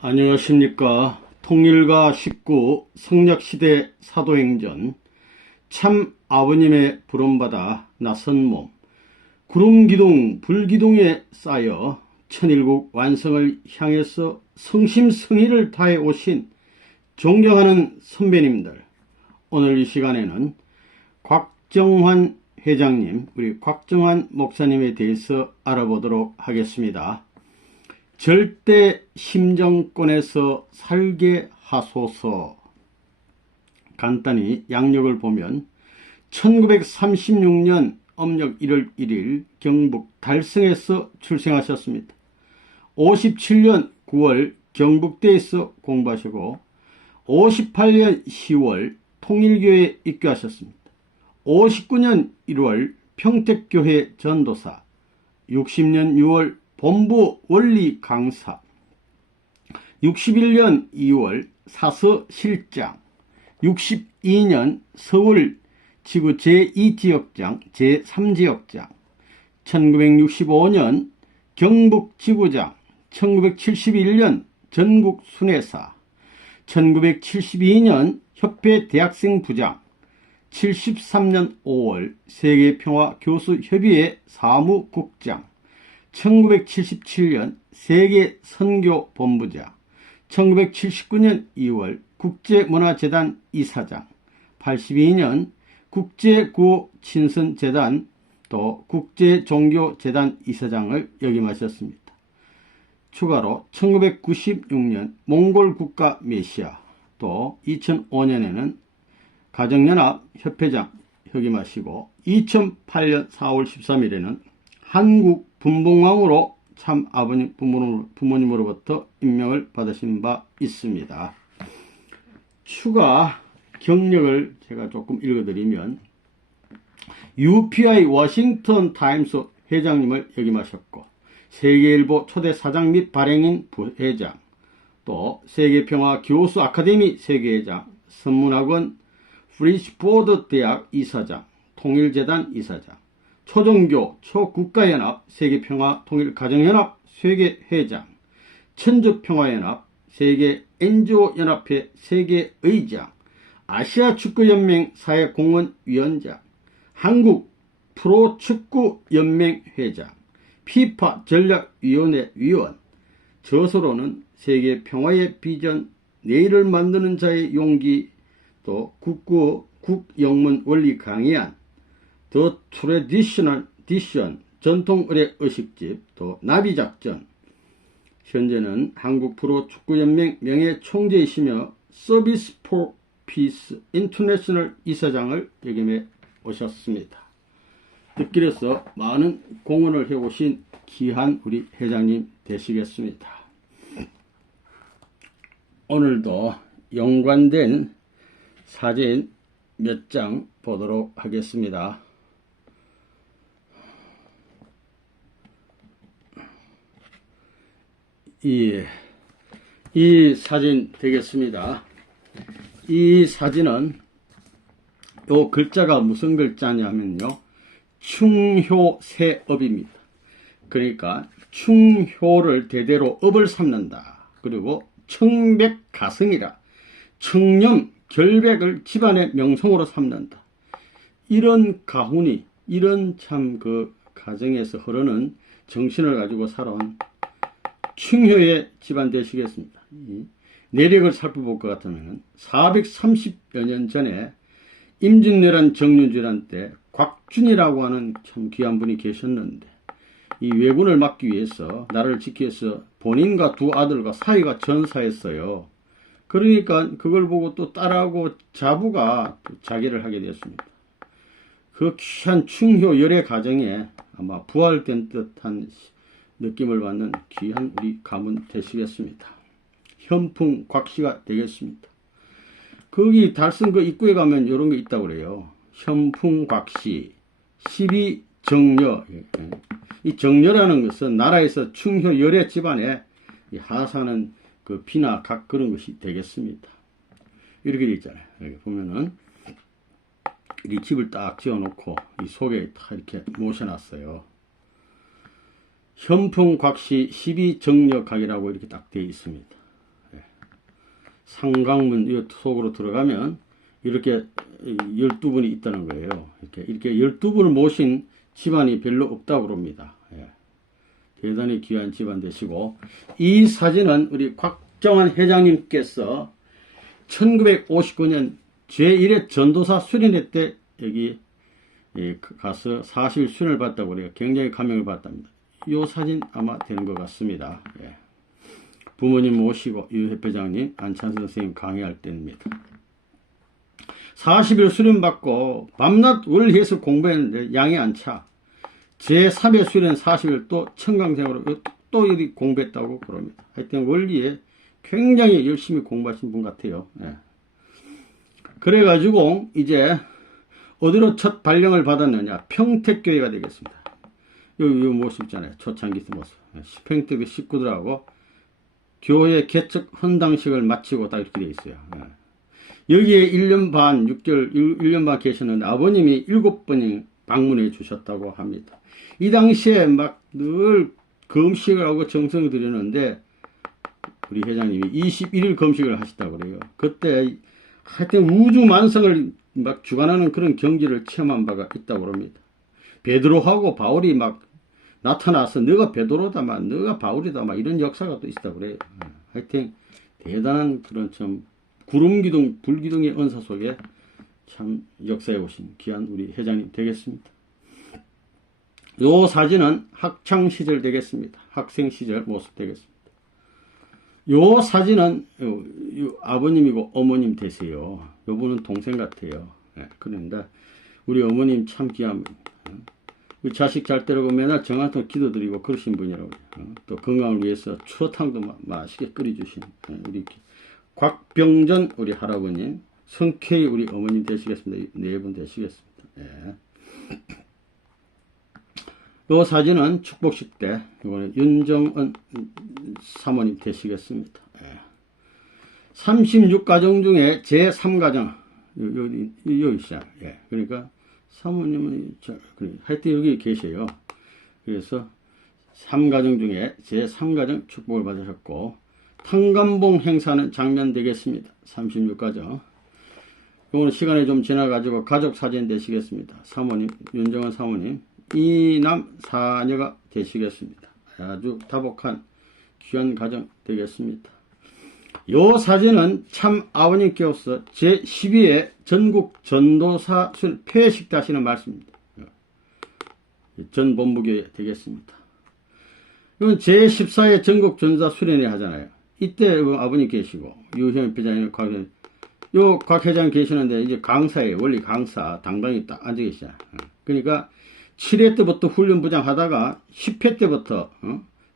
안녕하십니까. 통일가 19 성략시대 사도행전 참 아버님의 부름받아 나선 몸 구름기둥 불기둥에 쌓여 천일국 완성을 향해서 성심성의를 다해 오신 존경하는 선배님들, 오늘 이 시간에는 곽정환 회장님, 우리 곽정환 목사님에 대해서 알아보도록 하겠습니다. 절대 심정권에서 살게 하소서. 간단히 양력을 보면 1936년 âm 력 1월 1일 경북 달성에서 출생하셨습니다. 57년 9월 경북대에서 공부하시고 58년 10월 통일교회에 입교하셨습니다. 59년 1월 평택교회 전도사, 60년 6월 본부 원리 강사, 61년 2월 사서실장, 62년 서울 지구 제2지역장, 제3지역장, 1965년 경북지구장, 1971년 전국순회사, 1972년 협회 대학생부장, 73년 5월 세계평화교수협의회 사무국장, 1977년 세계선교본부장, 1979년 2월 국제문화재단 이사장, 82년 국제구친선재단 또 국제종교재단 이사장을 역임하셨습니다. 추가로 1996년 몽골국가 메시아, 또 2005년에는 가정연합협회장 역임하시고 2008년 4월 13일에는 한국 분봉왕으로 참 아버님 부모님으로부터 임명을 받으신 바 있습니다. 추가 경력을 제가 조금 읽어드리면 UPI 워싱턴 타임스 회장님을 역임하셨고 세계일보 초대 사장 및 발행인 부회장, 또 세계평화 교수 아카데미 세계회장, 선문학원 프리스포드 대학 이사장, 통일재단 이사장, 초종교 초국가연합 세계평화 통일가정연합 세계회장, 천주평화연합 세계 NGO연합회 세계의장, 아시아축구연맹 사회공헌위원장, 한국 프로축구연맹 회장, 피파 전략위원회 위원, 저서로는 세계평화의 비전, 내일을 만드는 자의 용기, 또 국영문 원리 강의안, 더 트레디셔널 디션 전통의례 의식집, 또 나비작전, 현재는 한국 프로축구연맹 명예총재이시며 서비스 포 피스 인터내셔널 이사장을 역임해 오셨습니다. 뜻길에서 많은 공헌을 해오신 귀한 우리 회장님 되시겠습니다. 오늘도 연관된 사진 몇 장 보도록 하겠습니다. 이 사진 되겠습니다. 이 사진은 요 글자가 무슨 글자냐면요, 충효세업입니다. 그러니까 충효를 대대로 업을 삼는다. 그리고 청백가성이라 청렴 결백을 집안의 명성으로 삼는다. 이런 가훈이, 이런 참 그 가정에서 흐르는 정신을 가지고 살아온 충효의 집안 되시겠습니다. 내력을 살펴볼 것 같으면 430여 년 전에 임진왜란 정윤주란 때 곽준이라고 하는 참 귀한 분이 계셨는데, 이 왜군을 막기 위해서, 나라를 지키기 위해서 본인과 두 아들과 사위가 전사했어요. 그러니까 그걸 보고 또 딸하고 자부가 또 자기를 하게 되었습니다. 그 귀한 충효 열애 가정에 아마 부활된 듯한 느낌을 받는 귀한 우리 가문 되시겠습니다. 현풍 곽씨가 되겠습니다. 거기 달성 그 입구에 가면 이런 게 있다고 그래요. 현풍 곽씨 12정려. 이 정려라는 것은 나라에서 충효 열애 집안에 하사는 그 피나 각 그런 것이 되겠습니다. 이렇게 되어 있잖아요. 여기 보면은 이 집을 딱 지어놓고 이 속에 다 이렇게 모셔놨어요. 현풍 곽씨 12정려각이라고 이렇게 딱 되어 있습니다. 상강문 이 속으로 들어가면 이렇게 12분이 있다는 거예요. 이렇게 12분을 모신 집안이 별로 없다고 그럽니다. 예. 대단히 귀한 집안 되시고, 이 사진은 우리 곽정환 회장님께서 1959년 제1회 전도사 수련회 때 여기 가서 사실 수련을 받다고 그래요. 굉장히 감명을 받답니다. 이 사진 아마 되는 것 같습니다. 예. 부모님 모시고 유 회장님, 안찬수 선생님 강의할 때입니다. 40일 수련 받고 밤낮 월해서 공부했는데 양이 안 차. 제3회 수련 40일 또 청강생으로 또 여기 공부했다고 그럽니다. 하여튼 원리에 굉장히 열심히 공부하신 분 같아요. 예. 그래가지고 이제 어디로 첫 발령을 받았느냐, 평택교회가 되겠습니다. 요 모습 있잖아요. 초창기 모습. 평택 식구들하고 교회 개척 헌당식을 마치고 딱 이렇게 되어 있어요. 예. 여기에 1년 반, 6개월, 1년 반 계셨는데 아버님이 7번이 방문해 주셨다고 합니다. 이 당시에 막 늘 금식을 하고 정성을 들였는데 우리 회장님이 21일 금식을 하셨다고 그래요. 그때 하여튼 우주 만성을 막 주관하는 그런 경지를 체험한 바가 있다고 합니다. 베드로하고 바울이 막 나타나서 너가 베드로다, 막 너가 바울이다, 막 이런 역사가 또 있다고 그래요. 하여튼 대단한 그런 참 구름기둥, 불기둥의 은사 속에 참 역사에 오신 귀한 우리 회장님 되겠습니다. 요 사진은 학창시절 되겠습니다. 학생시절 모습 되겠습니다. 요 사진은 요 아버님이고 어머님 되세요. 요 분은 동생 같아요. 네, 그런데 우리 어머님 참 귀합니다. 자식 잘 때라고 맨날 정한통 기도드리고 그러신 분이라고. 또 건강을 위해서 추어탕도 맛있게 끓여주신 우리 곽병전 우리 할아버님, 성케이 우리 어머님 되시겠습니다. 네 분 되시겠습니다. 네. 요 사진은 축복식 때, 이거는 윤정은 사모님 되시겠습니다. 예. 36가정 중에 제3가정, 여기 있어요. 예. 그러니까 사모님은, 하여튼 여기 계세요. 그래서 3가정 중에 제3가정 축복을 받으셨고, 탕감봉 행사하는 장면 되겠습니다. 36가정. 이거는 시간이 좀 지나가지고 가족 사진 되시겠습니다. 사모님, 윤정은 사모님. 이남 사녀가 되시겠습니다. 아주 다복한 귀한 가정 되겠습니다. 요 사진은 참 아버님께서 제12회 전국 전도사 폐회식 때 하시는 말씀입니다. 전 본부교회 되겠습니다. 이건 제14회 전국 전도사 수련회 하잖아요. 이때 아버님 계시고 유형 회장님 요 곽 회장 계시는데 이제 강사예요. 원리 강사 당당히 딱 앉아 계시잖아요. 그러니까 7회 때부터 훈련부장 하다가 10회 때부터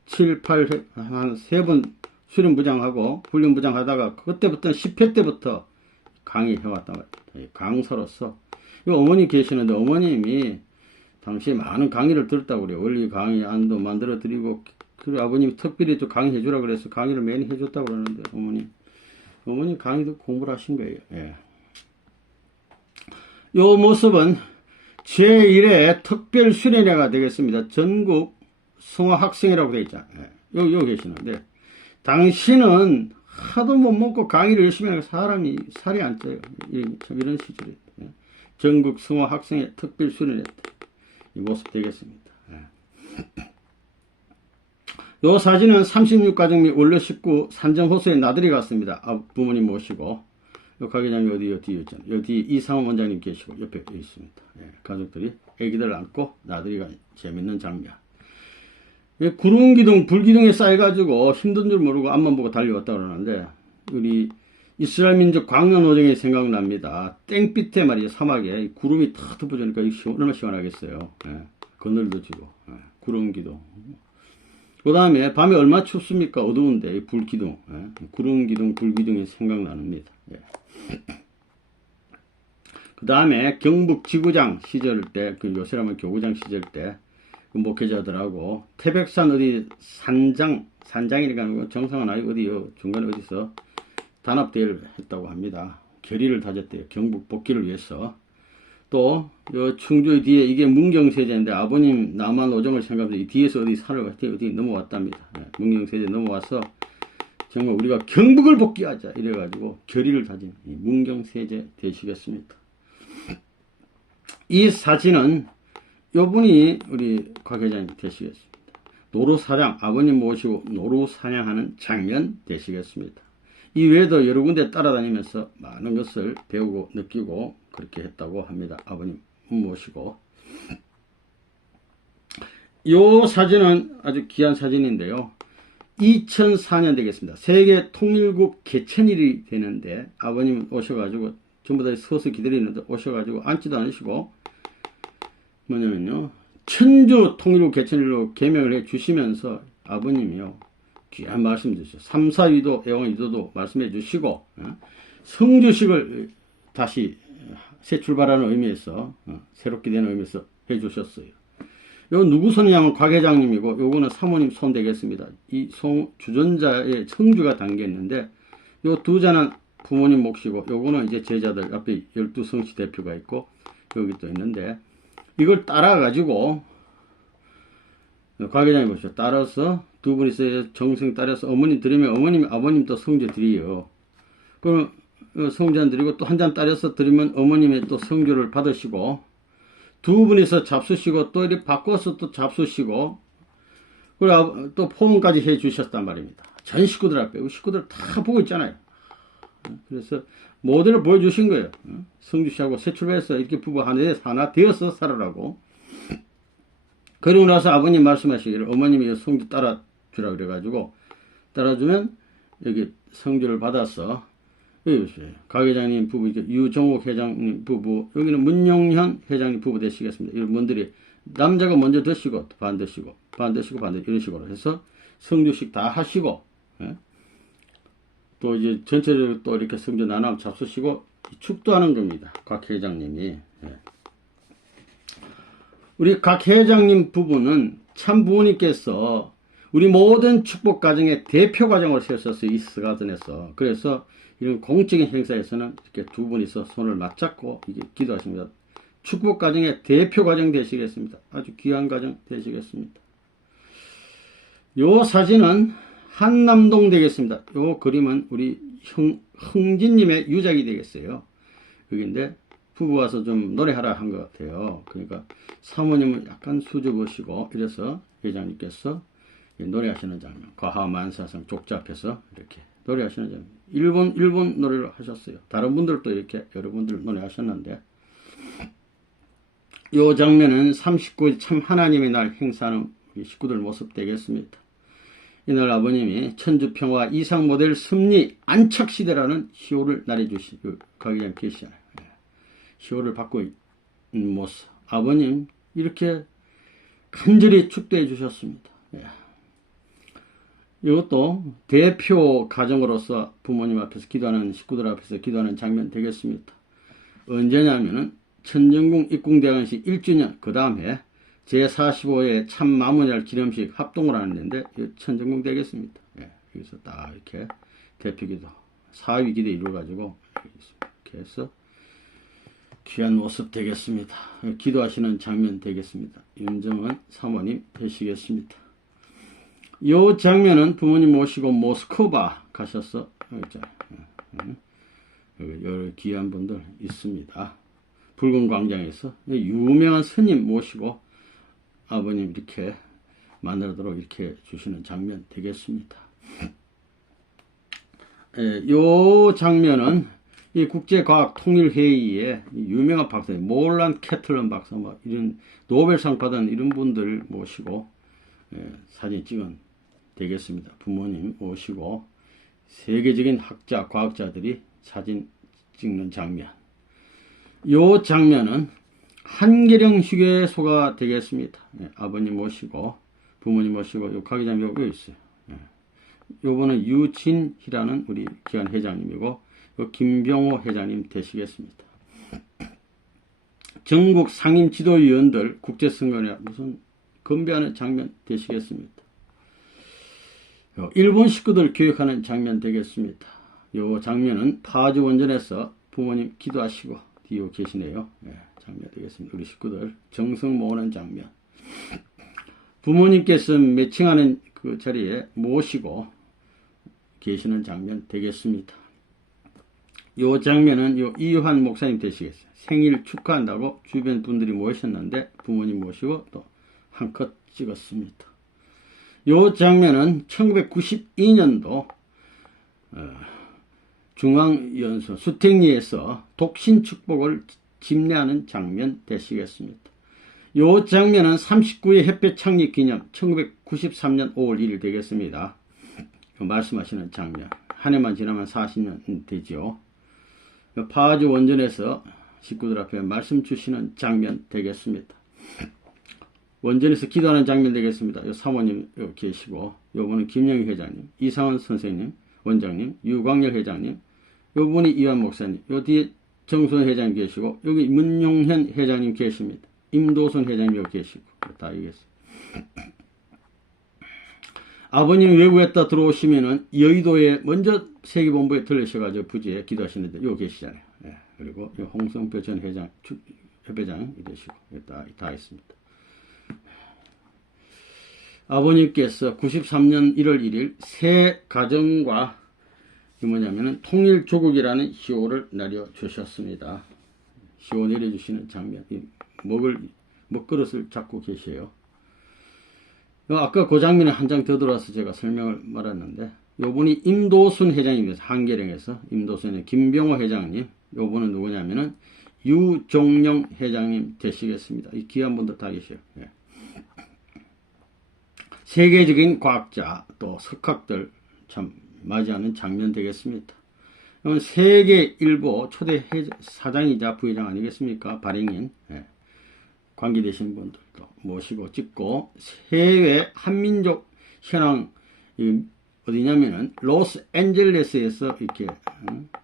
7, 8회 한 3번 수련부장하고 훈련부장 하다가 그때부터 10회 때부터 강의해왔단 말이에요. 강사로서 이 어머니 계시는데 어머님이 당시에 많은 강의를 들었다고 그래요. 원리 강의 안도 만들어 드리고 그 아버님이 특별히 또 강의해 주라 그래서 강의를 많이 해줬다고 그러는데 어머니 강의도 공부를 하신 거예요. 예. 요 모습은 제1회 특별 수련회가 되겠습니다. 전국 성화학생이라고 되어 있잖아요. 요 계시는데, 당시는 하도 못 먹고 강의를 열심히 하니까 사람이 살이 안 쪄요. 이런 시절이에요. 전국 성화학생의 특별 수련회 때 이 모습 되겠습니다. 요 사진은 36가정 및 원로 식구 산정호수에 나들이 갔습니다. 부모님 모시고. 요 가게장이 어디 뒤에 있잖아요. 여기 이상원 원장님 계시고 옆에 있습니다. 예, 가족들이 애기들 안고 나들이가 재밌는 장면. 구름기둥, 불기둥에 쌓여가지고 힘든 줄 모르고 앞만 보고 달려왔다 그러는데 우리 이스라엘 민족 광야노정이 생각납니다. 땡빛에 말이에요. 사막에 구름이 탁 덮어주니까 얼마나 시원하겠어요. 예, 그늘도 지고 구름기둥. 그 다음에 밤에 얼마나 춥습니까? 어두운데 불기둥, 구름기둥, 불기둥이 생각납니다. 예. 그 다음에 경북 지구장 시절 때, 요새라면 교구장 시절 때, 목회자들하고 태백산 어디 산장이니까 정상은 아니고 어디 중간에 어디서 단합대회를 했다고 합니다. 결의를 다졌대요. 경북 복귀를 위해서. 또, 충주의 뒤에 이게 문경세제인데 아버님 남한 오정을 생각해서 이 뒤에서 어디 산을 어디 넘어왔답니다. 문경세제 넘어와서 정말 우리가 경북을 복귀하자 이래가지고 결의를 다진 문경세제 되시겠습니다. 이 사진은 요분이 우리 곽 회장님 되시겠습니다. 노루사냥, 아버님 모시고 노루사냥하는 장면 되시겠습니다. 이 외에도 여러 군데 따라다니면서 많은 것을 배우고 느끼고 그렇게 했다고 합니다. 아버님 모시고. 이 사진은 아주 귀한 사진인데요. 2004년 되겠습니다. 세계 통일국 개천일이 되는데 아버님 오셔가지고 전부 다 서서 기다리는데 오셔가지고 앉지도 않으시고 뭐냐면요. 천주 통일국 개천일로 개명을 해 주시면서 아버님이요. 귀한 말씀 주시죠. 3, 4위도 애왕유도도 말씀해 주시고 성주식을 다시 새 출발하는 의미에서 새롭게 되는 의미에서 해 주셨어요. 요 누구 손이냐면 곽 회장님이고 요거는 사모님 손 되겠습니다. 이 주전자에 성주가 담겨 있는데 요 두 자는 부모님 몫이고 요거는 이제 제자들 앞에 12성씨 대표가 있고 여기 또 있는데 이걸 따라 가지고 곽 회장님 보시죠. 따라서 두 분이서 정성 따라서 어머님 드리면 어머님 아버님 또 성주 드려요. 그럼 성주 한 드리고 또 한 잔 따라서 드리면 어머님의 또 성주를 받으시고 두 분이서 잡수시고 또 이렇게 바꿔서 또 잡수시고 그리고 또 포옹까지 해 주셨단 말입니다. 전 식구들 앞에 식구들 다 보고 있잖아요. 그래서 모델을 보여주신 거예요. 성주씨하고 새 출발해서 이렇게 부부 하나 되어서 살아라고. 그러고 나서 아버님 말씀하시기를 어머님이 성주 따라주라 그래가지고 따라주면 여기 성주를 받아서 여기 보세요. 곽 회장님 부부, 유정옥 회장님 부부, 여기는 문용현 회장님 부부 되시겠습니다. 이런 분들이 남자가 먼저 드시고 반 드시고 이런 식으로 해서 성주식 다 하시고 또 이제 전체적으로 또 이렇게 성주 나눠 잡수시고 축도하는 겁니다. 곽 회장님이. 우리 곽 회장님 부부는 참 부모님께서 우리 모든 축복 과정의 대표 과정을 세웠었어요. 이 스가든에서. 그래서 이런 공적인 행사에서는 이렇게 두 분이서 손을 맞잡고 이게 기도하십니다. 축복 과정의 대표 과정 되시겠습니다. 아주 귀한 과정 되시겠습니다. 요 사진은 한남동 되겠습니다. 요 그림은 우리 흥진님의 유작이 되겠어요. 여기인데 부부 와서 좀 노래하라 한 것 같아요. 그러니까 사모님은 약간 수줍으시고 이래서 회장님께서 노래하시는 장면, 과하만사성 족자 앞에서 이렇게 노래하시는 장면, 일본 노래를 하셨어요. 다른 분들도 이렇게 여러분들 노래하셨는데 이 장면은 39일 참 하나님의 날 행사하는 우리 식구들 모습 되겠습니다. 이날 아버님이 천주평화 이상 모델 섭리 안착시대라는 시호를 날해주신 곽회장 계시잖아요. 시호를 받고 있는 모습. 아버님 이렇게 간절히 축도해 주셨습니다. 이것도 대표 가정으로서 부모님 앞에서 기도하는 식구들 앞에서 기도하는 장면 되겠습니다. 언제냐면은 천정궁 입궁대관식 1주년 그 다음 해 제45회 참마무리할 기념식 합동을 하는데 천정궁 되겠습니다. 여기서 딱 이렇게 대표기도 사위기도 이루어가지고 이렇게 해서 귀한 모습 되겠습니다. 기도하시는 장면 되겠습니다. 윤정은 사모님 되시겠습니다. 이 장면은 부모님 모시고 모스크바 가셔서 여러 귀한 분들 있습니다. 붉은 광장에서 유명한 스님 모시고 아버님 이렇게 만나도록 이렇게 주시는 장면 되겠습니다. 이 장면은 이 국제과학통일회의에 유명한 박사, 몰란 캐틀런 박사, 뭐 이런 노벨상 받은 이런 분들 모시고 사진 찍은 되겠습니다. 부모님 모시고 세계적인 학자, 과학자들이 사진 찍는 장면. 이 장면은 한계령 휴게소가 되겠습니다. 아버님 모시고 부모님 모시고 요 가게장 여기 있어요. 요번은 유진희라는 우리 귀한 회장님이고 김병호 회장님 되시겠습니다. 전국 상임 지도위원들 국제선거에 무슨 건배하는 장면 되시겠습니다. 일본 식구들 교육하는 장면 되겠습니다. 요 장면은 파주 원전에서 부모님 기도하시고 뒤에 계시네요. 장면 되겠습니다. 우리 식구들 정성 모으는 장면. 부모님께서 매칭하는 그 자리에 모시고 계시는 장면 되겠습니다. 요 장면은 요 이유한 목사님 되시겠어요. 생일 축하한다고 주변 분들이 모이셨는데 부모님 모시고 또 한컷 찍었습니다. 요 장면은 1992년도 중앙연수 수택리에서 독신 축복을 집례하는 장면 되시겠습니다. 요 장면은 39회 협회 창립 기념 1993년 5월 1일 되겠습니다. 말씀하시는 장면. 한 해만 지나면 40년 되죠. 파주 원전에서 식구들 앞에 말씀 주시는 장면 되겠습니다. 원전에서 기도하는 장면 되겠습니다. 요 사모님 요 계시고, 요분은 김영희 회장님, 이상원 선생님, 원장님, 유광열 회장님, 요분이 이완 목사님, 요 뒤에 정순 회장님 계시고, 여기 문용현 회장님 계십니다. 임도선 회장님 여기 계시고, 다 알겠습니다. 아버님 외국에다 들어오시면은 여의도에 먼저 세계본부에 들르셔가지고 부지에 기도하시는데 요 계시잖아요. 예, 그리고 요 홍성표 전 회장, 협회장 되시고, 다 있습니다. 아버님께서 93년 1월 1일 새 가정과 뭐냐면은 통일조국이라는 희호를 내려주셨습니다. 희호 내려주시는 장면, 먹그릇을 잡고 계세요. 아까 그 장면에 한 장 더 들어와서 제가 설명을 말했는데, 요분이 임도순 회장님께서 한계령에서 임도순의 김병호 회장님, 요분은 누구냐면은 유종영 회장님 되시겠습니다. 이 귀한 분들 다 계셔요. 예. 세계적인 과학자 또 석학들 참 맞이하는 장면 되겠습니다. 세계 일보 초대 사장이자 부회장 아니겠습니까? 발행인 관계되신 분들도 모시고 찍고, 해외 한민족 현황 어디냐면은 로스앤젤레스에서 이렇게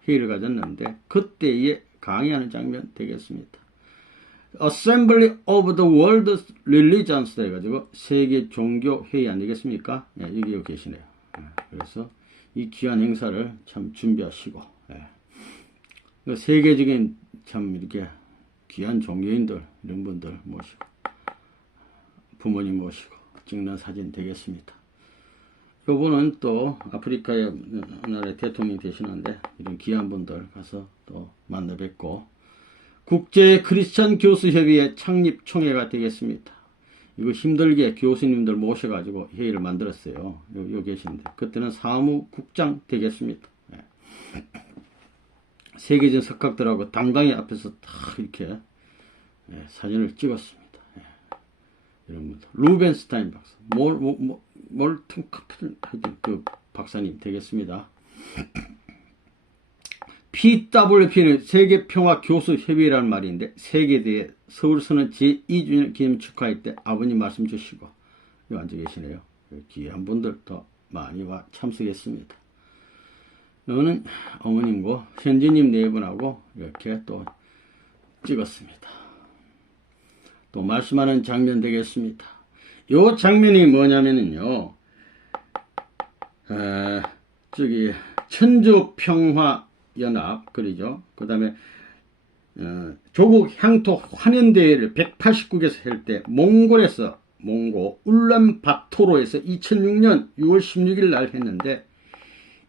회의를 가졌는데 그때에 강의하는 장면 되겠습니다. Assembly of the World Religions 해가지고 세계 종교 회의 아니겠습니까? 예, 여기 계시네요. 그래서 이 귀한 행사를 참 준비하시고, 세계적인 참 이렇게 귀한 종교인들 이런 분들 모시고 부모님 모시고 찍는 사진 되겠습니다. 요분은 또 아프리카의 나라의 대통령이 되시는데 이런 귀한 분들 가서 또 만나 뵙고, 국제 크리스천 교수협의회 창립 총회가 되겠습니다. 이거 힘들게 교수님들 모셔가지고 회의를 만들었어요. 요 계신데 그때는 사무국장 되겠습니다. 세계적 석학들하고 당당히 앞에서 다 이렇게 사진을 찍었습니다. 이런 분들. 루벤스타인 박사, 몰튼 카펠 그 박사님 되겠습니다. PWP는 세계평화교수협의회라는 말인데, 세계대회 서울선언 제2주년 기념 축하할 때 아버님 말씀 주시고 여기 앉아 계시네요. 귀한 분들도 많이 와 참석했습니다. 이거는 어머님고 현진님 네 분하고 이렇게 또 찍었습니다. 또 말씀하는 장면 되겠습니다. 요 장면이 뭐냐면은요, 저기 천주평화연합 그러죠. 그 다음에 조국 향토 환연대회를 189개에서 할 때 몽골에서 울란바토르에서 2006년 6월 16일 날 했는데,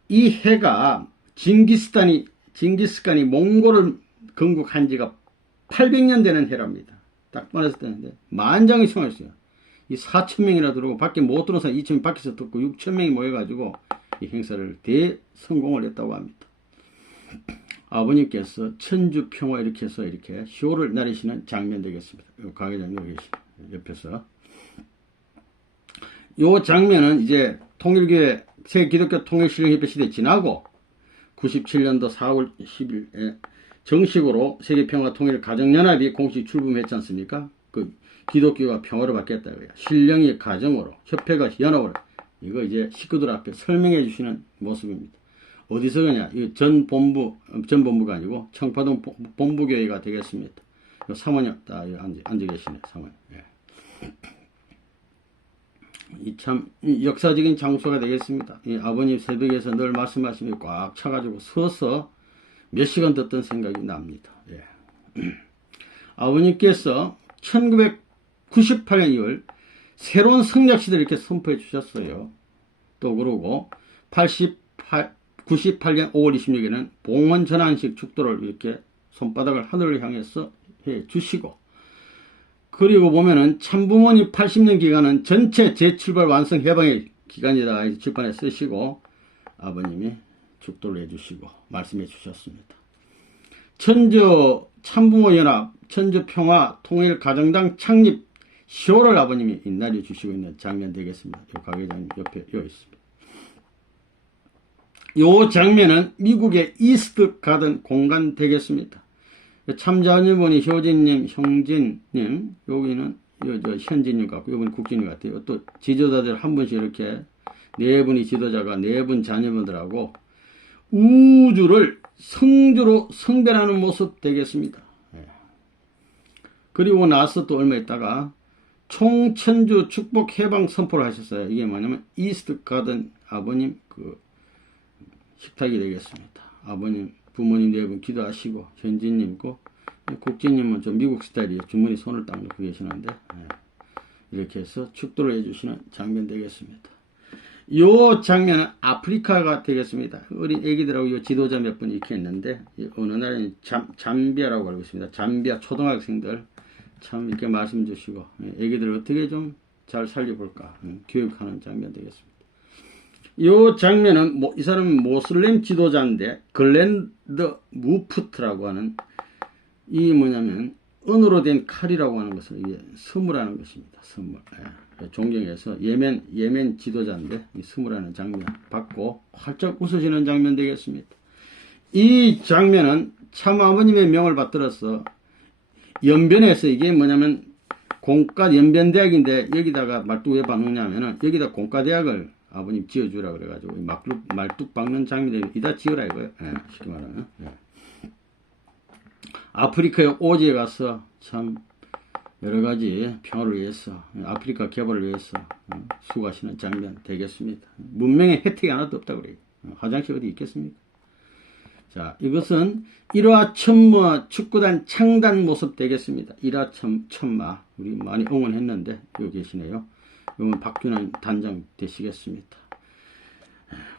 이 해가 징기스칸이 몽골을 건국한 지가 800년 되는 해랍니다. 딱 말했을 때인데 만장이 성했어요. 이 4,000명이나 들어오고 밖에 못 들어온 사람 2,000명 밖에서 듣고 6,000명이 모여가지고 이 행사를 대성공을 했다고 합니다. 아버님께서 천주평화 이렇게 해서 이렇게 쇼를 나르시는 장면 되겠습니다. 강회장님 여기 옆에서. 요 장면은 이제 통일교회 세계기독교 통일신령협회 시대 지나고 97년도 4월 10일에 정식으로 세계평화통일 가정연합이 공식 출범했지 않습니까? 그 기독교가 평화로 바뀌었다고요. 신령이 가정으로, 협회가 연합으로. 이거 이제 식구들 앞에 설명해 주시는 모습입니다. 어디서 그냐? 이 전 본부가 아니고 청파동 본부교회가 되겠습니다. 사모님 딱 앉아 계시네, 사모님. 예. 이 참 역사적인 장소가 되겠습니다. 이 아버님 새벽에서 늘 말씀하시면 꽉 차가지고 서서 몇 시간 듣던 생각이 납니다. 예. 아버님께서 1998년 2월 새로운 성략시대를 이렇게 선포해 주셨어요. 또 그러고 98년 5월 26일에는 봉헌 전환식 축도를 이렇게 손바닥을 하늘을 향해서 해 주시고, 그리고 보면은 참부모님 80년 기간은 전체 재출발 완성 해방의 기간이다 칠판에 쓰시고 아버님이 축도를 해주시고 말씀해 주셨습니다. 천저 참부모연합 천저평화 통일가정당 창립 10월을 아버님이 인날려 주시고 있는 장면 되겠습니다. 이 가게장님 옆에 여기 있습니다. 이 장면은 미국의 이스트 가든 공간 되겠습니다. 참자녀분이 효진님, 형진님, 여기는 현진님 같고, 여기는 국진님 같아요. 또 지도자들 한 분씩 이렇게 네 분이 지도자가 네 분 자녀분들하고 우주를 성주로 성별하는 모습 되겠습니다. 그리고 나서 또 얼마 있다가 총천주 축복 해방 선포를 하셨어요. 이게 뭐냐면 이스트 가든 아버님 그 식탁이 되겠습니다. 아버님 부모님 네 분 기도하시고 현진님고 국진님은 좀 미국 스타일이에요. 주머니 손을 딱 넣고 계시는데 이렇게 해서 축도를 해주시는 장면 되겠습니다. 이 장면은 아프리카가 되겠습니다. 어린 애기들하고 이 지도자 몇 분 이렇게 있는데 어느 나라는 잠비아라고 알고 있습니다. 잠비아 초등학생들 참 이렇게 말씀 주시고 애기들을 어떻게 좀 잘 살려볼까 교육하는 장면 되겠습니다. 이 장면은 이 사람은 모슬렘 지도자인데 글렌드 무프트라고 하는 이 뭐냐면 은으로 된 칼이라고 하는 것을 이게 스무라는 것입니다. 스무. 존경해서 예멘 지도자인데 이 스무라는 장면 받고 활짝 웃으시는 장면 되겠습니다. 이 장면은 참 아버님의 명을 받들어서 연변에서 이게 뭐냐면 공과 연변대학인데 여기다가 말뚝 왜 박느냐면은 여기다 공과대학을 아버님 지어주라 그래가지고 말뚝 박는 장면이 이다 지어라 이거예요. 쉽게 말하면. 아프리카의 오지에 가서 참 여러가지 평화를 위해서 아프리카 개발을 위해서 수고하시는 장면 되겠습니다. 문명의 혜택이 하나도 없다고 그래요. 화장실 어디 있겠습니까? 자, 이것은 일화천마 축구단 창단 모습 되겠습니다. 일화천마 우리 많이 응원했는데 여기 계시네요. 이건 박균환 단장 되시겠습니다.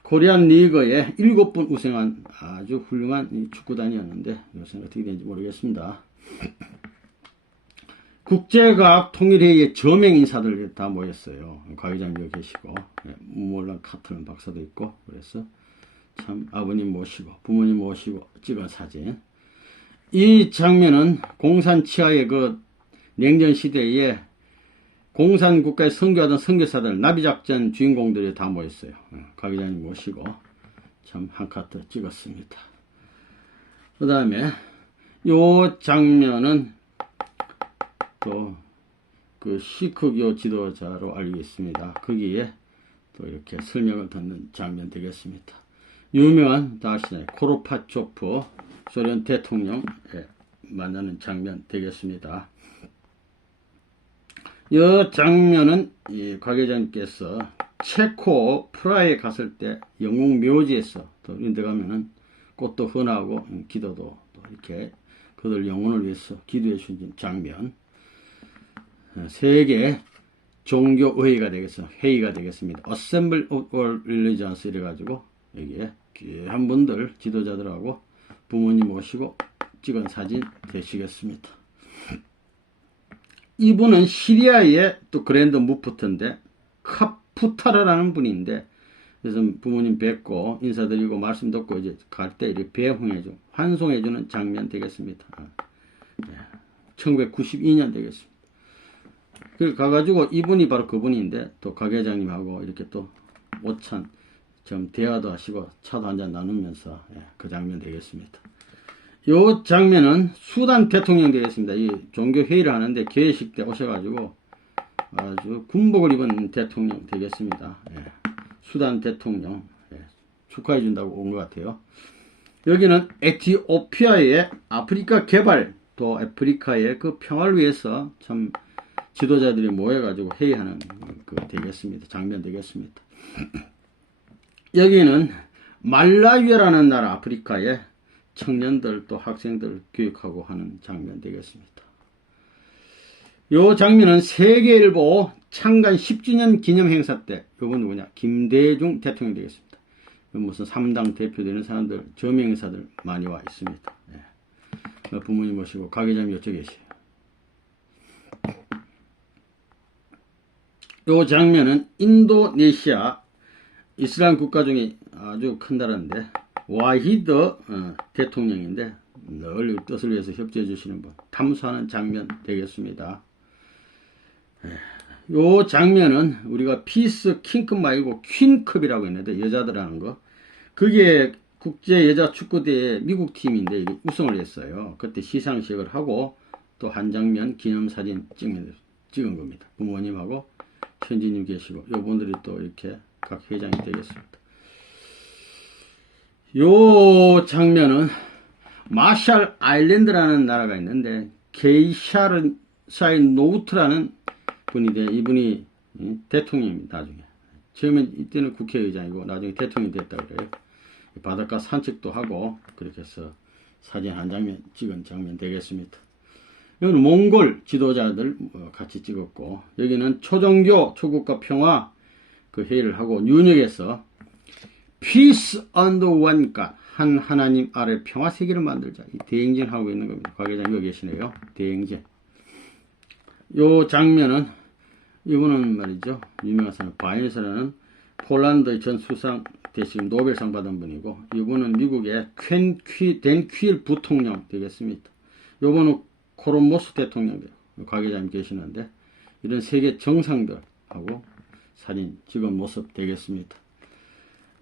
코리안 리그에 7번 우승한 아주 훌륭한 축구단이었는데 요새는 어떻게 되는지 모르겠습니다. 국제과학 통일회의의 저명 인사들 다 모였어요. 과회장 여기 계시고 물론 카틀런 박사도 있고 그래서 참 아버님 모시고 부모님 모시고 찍은 사진. 이 장면은 공산 치하의 그 냉전 시대에 공산 국가에 선교하던 선교사들 나비작전 주인공들이 다 모였어요. 과회장님 모시고 참 한 카트 찍었습니다. 그 다음에 요 장면은 또 그 시크교 지도자로 알고 있습니다. 거기에 또 이렇게 설명을 듣는 장면 되겠습니다. 유명한 다 아시잖아요. 코르바초프 소련 대통령 만나는 장면 되겠습니다. 이 장면은 이 과계장님께서 체코 프라하에 갔을 때 영웅 묘지에서 또 이런 데 가면은 꽃도 흔하고 기도도 또 이렇게 그들 영혼을 위해서 기도해 주신 장면. 세계 종교회의가 되겠습니다. Assembly of World Religions 이래가지고 여기에 귀한 분들 지도자들하고 부모님 모시고 찍은 사진 되시겠습니다. 이분은 시리아의 또 그랜드 무프트인데 카푸타르라는 분인데 그래서 부모님 뵙고 인사드리고 말씀 듣고 이제 갈 때 이렇게 배웅해주고 환송해주는 장면 되겠습니다. 1992년 되겠습니다. 그 가가지고 이분이 바로 그분인데 또 가게장님하고 이렇게 또 오찬 좀 대화도 하시고 차도 한잔 나누면서 그 장면 되겠습니다. 요 장면은 수단 대통령 되겠습니다. 이 종교 회의를 하는데 개회식 때 오셔가지고 아주 군복을 입은 대통령 되겠습니다. 수단 대통령 축하해 준다고 온 것 같아요. 여기는 에티오피아의 아프리카 개발 또 아프리카의 그 평화를 위해서 참 지도자들이 모여가지고 회의하는 그 되겠습니다. 장면 되겠습니다. 여기는 말라위라는 나라 아프리카에 청년들 또 학생들 교육하고 하는 장면 되겠습니다. 요 장면은 세계일보 창간 10주년 기념 행사 때 요건 누구냐 김대중 대통령 되겠습니다. 무슨 3당 대표되는 사람들, 저명인사들 많이 와 있습니다. 예. 부모님 모시고 가게장님 여쭤 계세요. 요 장면은 인도네시아 이슬람 국가 중에 아주 큰 나라인데 와히드 대통령인데 늘 뜻을 위해서 협조해 주시는 분 탐수하는 장면 되겠습니다. 요 장면은 우리가 피스 킹컵 말고 퀸컵이라고 했는데 여자들 하는 거 그게 국제 여자 축구대회 미국 팀인데 이게 우승을 했어요. 그때 시상식을 하고 또 한 장면 기념사진 찍은 겁니다. 부모님하고 현지님 계시고 요분들이 또 이렇게 각 회장이 되겠습니다. 요 장면은 마샬 아일랜드라는 나라가 있는데 게이샤르사이 노우트라는 분인데 이분이 대통령입니다. 나중에 처음엔 이때는 국회의장이고 나중에 대통령이 됐다고 그래요. 바닷가 산책도 하고 그렇게 해서 사진 한 장면 찍은 장면 되겠습니다. 여기는 몽골 지도자들 같이 찍었고 여기는 초종교 초국가 평화 그 회의를 하고 뉴욕에서 Peace under one God 한 하나님 아래 평화 세계를 만들자 이 대행진하고 있는 겁니다. 과계장 여기 계시네요. 대행진. 요 장면은 이분은 말이죠. 유명한 사람 바이너스라는 폴란드의 전 수상 대신 노벨상 받은 분이고 이분은 미국의 댄퀴일 부통령 되겠습니다. 요분은 코로모스 대통령 과계장님 계시는데 이런 세계 정상들하고 사진 찍은 모습 되겠습니다.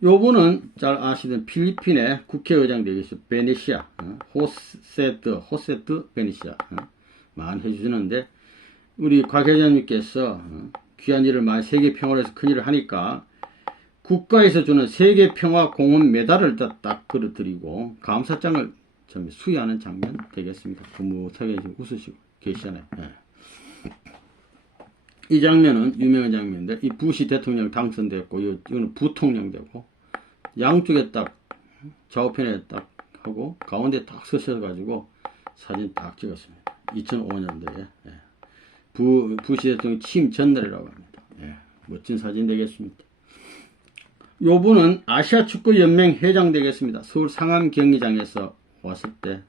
요분은 잘 아시던 필리핀의 국회의장 되겠죠. 베네시아 호세트 베네시아 많이 해주시는데 우리 과계장님께서 귀한 일을 많이 세계 평화를 해서 큰일을 하니까 국가에서 주는 세계 평화 공헌 메달을 딱 걸어드리고 감사장을 수여하는 장면 되겠습니다. 무무하게 웃으시고 계시잖아요. 네. 이 장면은 유명한 장면인데 이 부시 대통령 당선됐고 이거는 부통령 되고 양쪽에 딱 좌우편에 딱 하고 가운데 딱 서셔가지고 사진 딱 찍었습니다. 2005년도에 부시 대통령 취임 전날이라고 합니다. 멋진 사진 되겠습니다. 요분은 아시아 축구 연맹 회장 되겠습니다. 서울 상암 경기장에서 왔을 때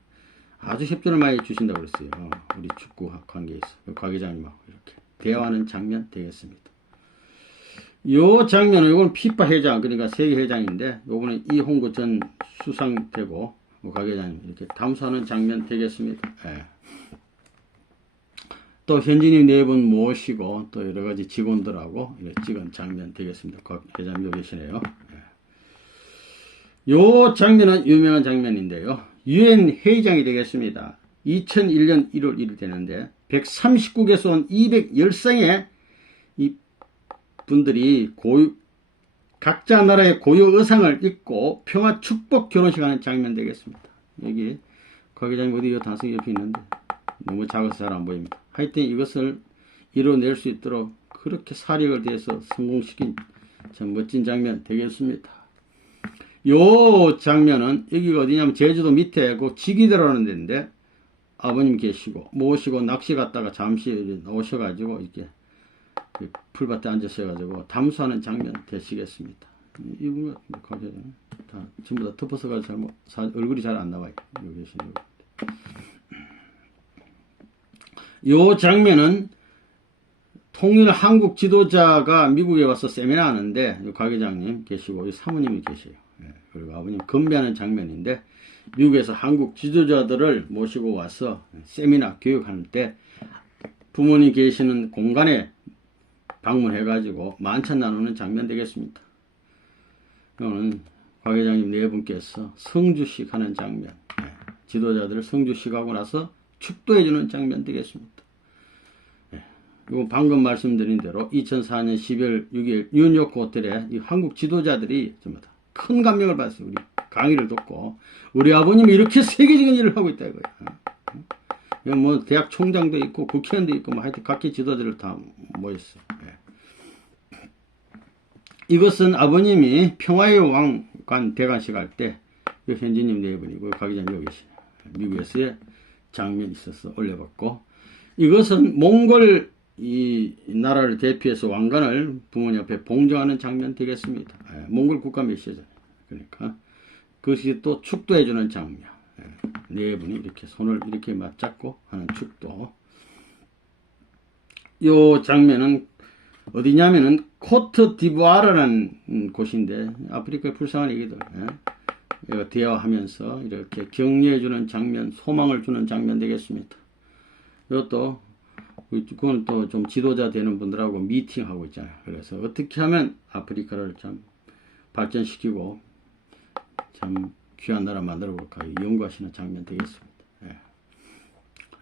아주 협조를 많이 주신다고 그랬어요. 우리 축구 관계에서 과계장님하고 이렇게 대화하는 장면 되겠습니다. 요 장면은 요건 피파 회장 그러니까 세계 회장인데 요거는 이홍구 전 수상되고 과계장님 이렇게 담수하는 장면 되겠습니다. 또 현진이 네 분 모시고 또 여러가지 직원들하고 이렇게 찍은 장면 되겠습니다. 과계장님 여기 계시네요. 요 장면은 유명한 장면인데요. UN 회의장이 되겠습니다. 2001년 1월 1일 되는데 139개에서 온 210쌍의 이 분들이 각자 나라의 고유 의상을 입고 평화 축복 결혼식 하는 장면 되겠습니다. 여기 과계장님 어디 이 단성이 옆에 있는데 너무 작아서 잘 안 보입니다. 하여튼 이것을 이뤄낼 수 있도록 그렇게 사력을 대해서 성공시킨 참 멋진 장면 되겠습니다. 요 장면은 여기가 어디냐면 제주도 밑에 그 지기대로라는 데인데 아버님 계시고 모시고 낚시 갔다가 잠시 오셔가지고 이렇게 풀밭에 앉으셔가지고 담수하는 장면 되시겠습니다. 이분 다 전부 다 덮어서가지고 얼굴이 잘 안 나와요. 여기 계시네요. 요 장면은 통일 한국 지도자가 미국에 와서 세미나 하는데 과계장님 계시고 사모님이 계세요. 그리고 아버님 건배하는 장면인데 미국에서 한국 지도자들을 모시고 와서 세미나 교육하는 때 부모님 계시는 공간에 방문해가지고 만찬 나누는 장면 되겠습니다. 이거는 과계장님 네 분께서 성주식 하는 장면, 지도자들을 성주식 하고 나서 축도해주는 장면 되겠습니다. 이거 방금 말씀드린 대로 2004년 12월 6일 뉴욕 호텔에 이 한국 지도자들이 전부 다 큰 감명을 받았어요. 우리 강의를 듣고 우리 아버님이 이렇게 세계적인 일을 하고 있다 이거예요. 뭐 대학 총장도 있고 국회의원도 있고 뭐 하여튼 각기 지도자들 다 모였어요. 이것은 아버님이 평화의 왕관 대관식 할 때 현지님 네 분이고 과계장님 여기 계시네요. 미국에서의 장면이 있어서 올려봤고 이것은 몽골 이 나라를 대표해서 왕관을 부모님 앞에 봉정하는 장면 되겠습니다. 몽골 국가 메시잖아요. 그러니까 그것이 또 축도해주는 장면. 네 분이 이렇게 손을 이렇게 맞잡고 하는 축도. 요 장면은 어디냐면은 코트 디부아르라는 곳인데 아프리카의 불쌍한 애기들 대화하면서 이렇게 격려해주는 장면, 소망을 주는 장면 되겠습니다. 이것도 그건 또 좀 지도자 되는 분들하고 미팅하고 있잖아요. 그래서 어떻게 하면 아프리카를 참 발전시키고 참 귀한 나라 만들어 볼까 연구하시는 장면 되겠습니다.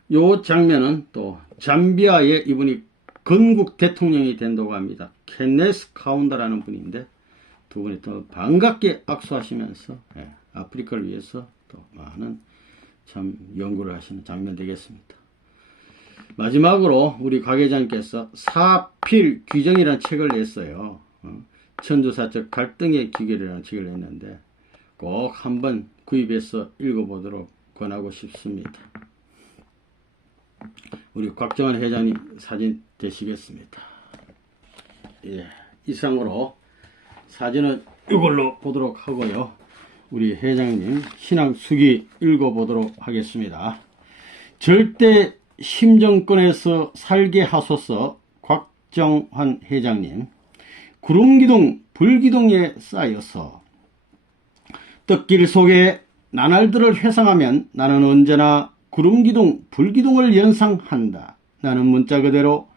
이 장면은 또 잠비아의 이분이 건국 대통령이 된다고 합니다. 케네스 카운다라는 분인데 두 분이 또 반갑게 악수하시면서 아프리카를 위해서 또 많은 참 연구를 하시는 장면 되겠습니다. 마지막으로 우리 곽 회장께서 사필 규정이라는 책을 냈어요. 천주사적 갈등의 기결이라는 책을 냈는데 꼭 한번 구입해서 읽어보도록 권하고 싶습니다. 우리 곽정환 회장님 사진 되시겠습니다. 예, 이상으로 사진은 이걸로 보도록 하고요. 우리 회장님 신앙 수기 읽어보도록 하겠습니다. 절대 심정권에서 살게 하소서. 곽정환 회장님. 구름기둥 불기둥에 쌓여서 떡길 속에 나날들을 회상하면 나는 언제나 구름기둥 불기둥을 연상한다. 나는 문자 그대로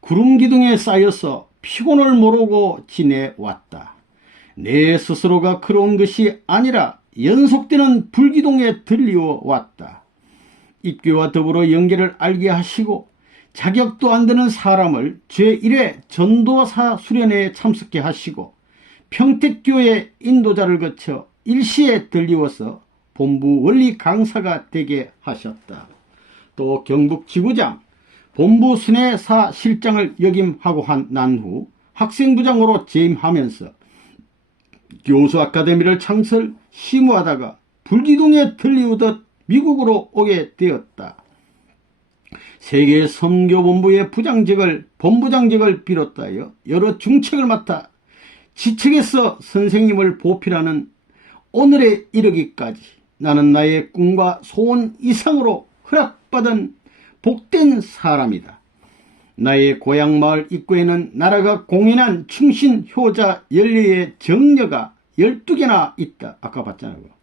구름기둥에 쌓여서 피곤을 모르고 지내왔다. 내 스스로가 그런 것이 아니라 연속되는 불기둥에 들리어 왔다. 입교와 더불어 연계를 알게 하시고 자격도 안 되는 사람을 제1회 전도사 수련회에 참석해 하시고 평택교회 인도자를 거쳐 일시에 들리워서 본부 원리 강사가 되게 하셨다. 또 경북지구장 본부 순회사 실장을 역임하고 난 후 학생부장으로 재임하면서 교수 아카데미를 창설 심우하다가 불기둥에 들리우듯 미국으로 오게 되었다. 세계 선교본부의 본부장직을 비롯하여 여러 중책을 맡아 지책에서 선생님을 보필하는 오늘에 이르기까지 나는 나의 꿈과 소원 이상으로 허락받은 복된 사람이다. 나의 고향 마을 입구에는 나라가 공인한 충신 효자 14의 정려가 12개나 있다. 아까 봤잖아요.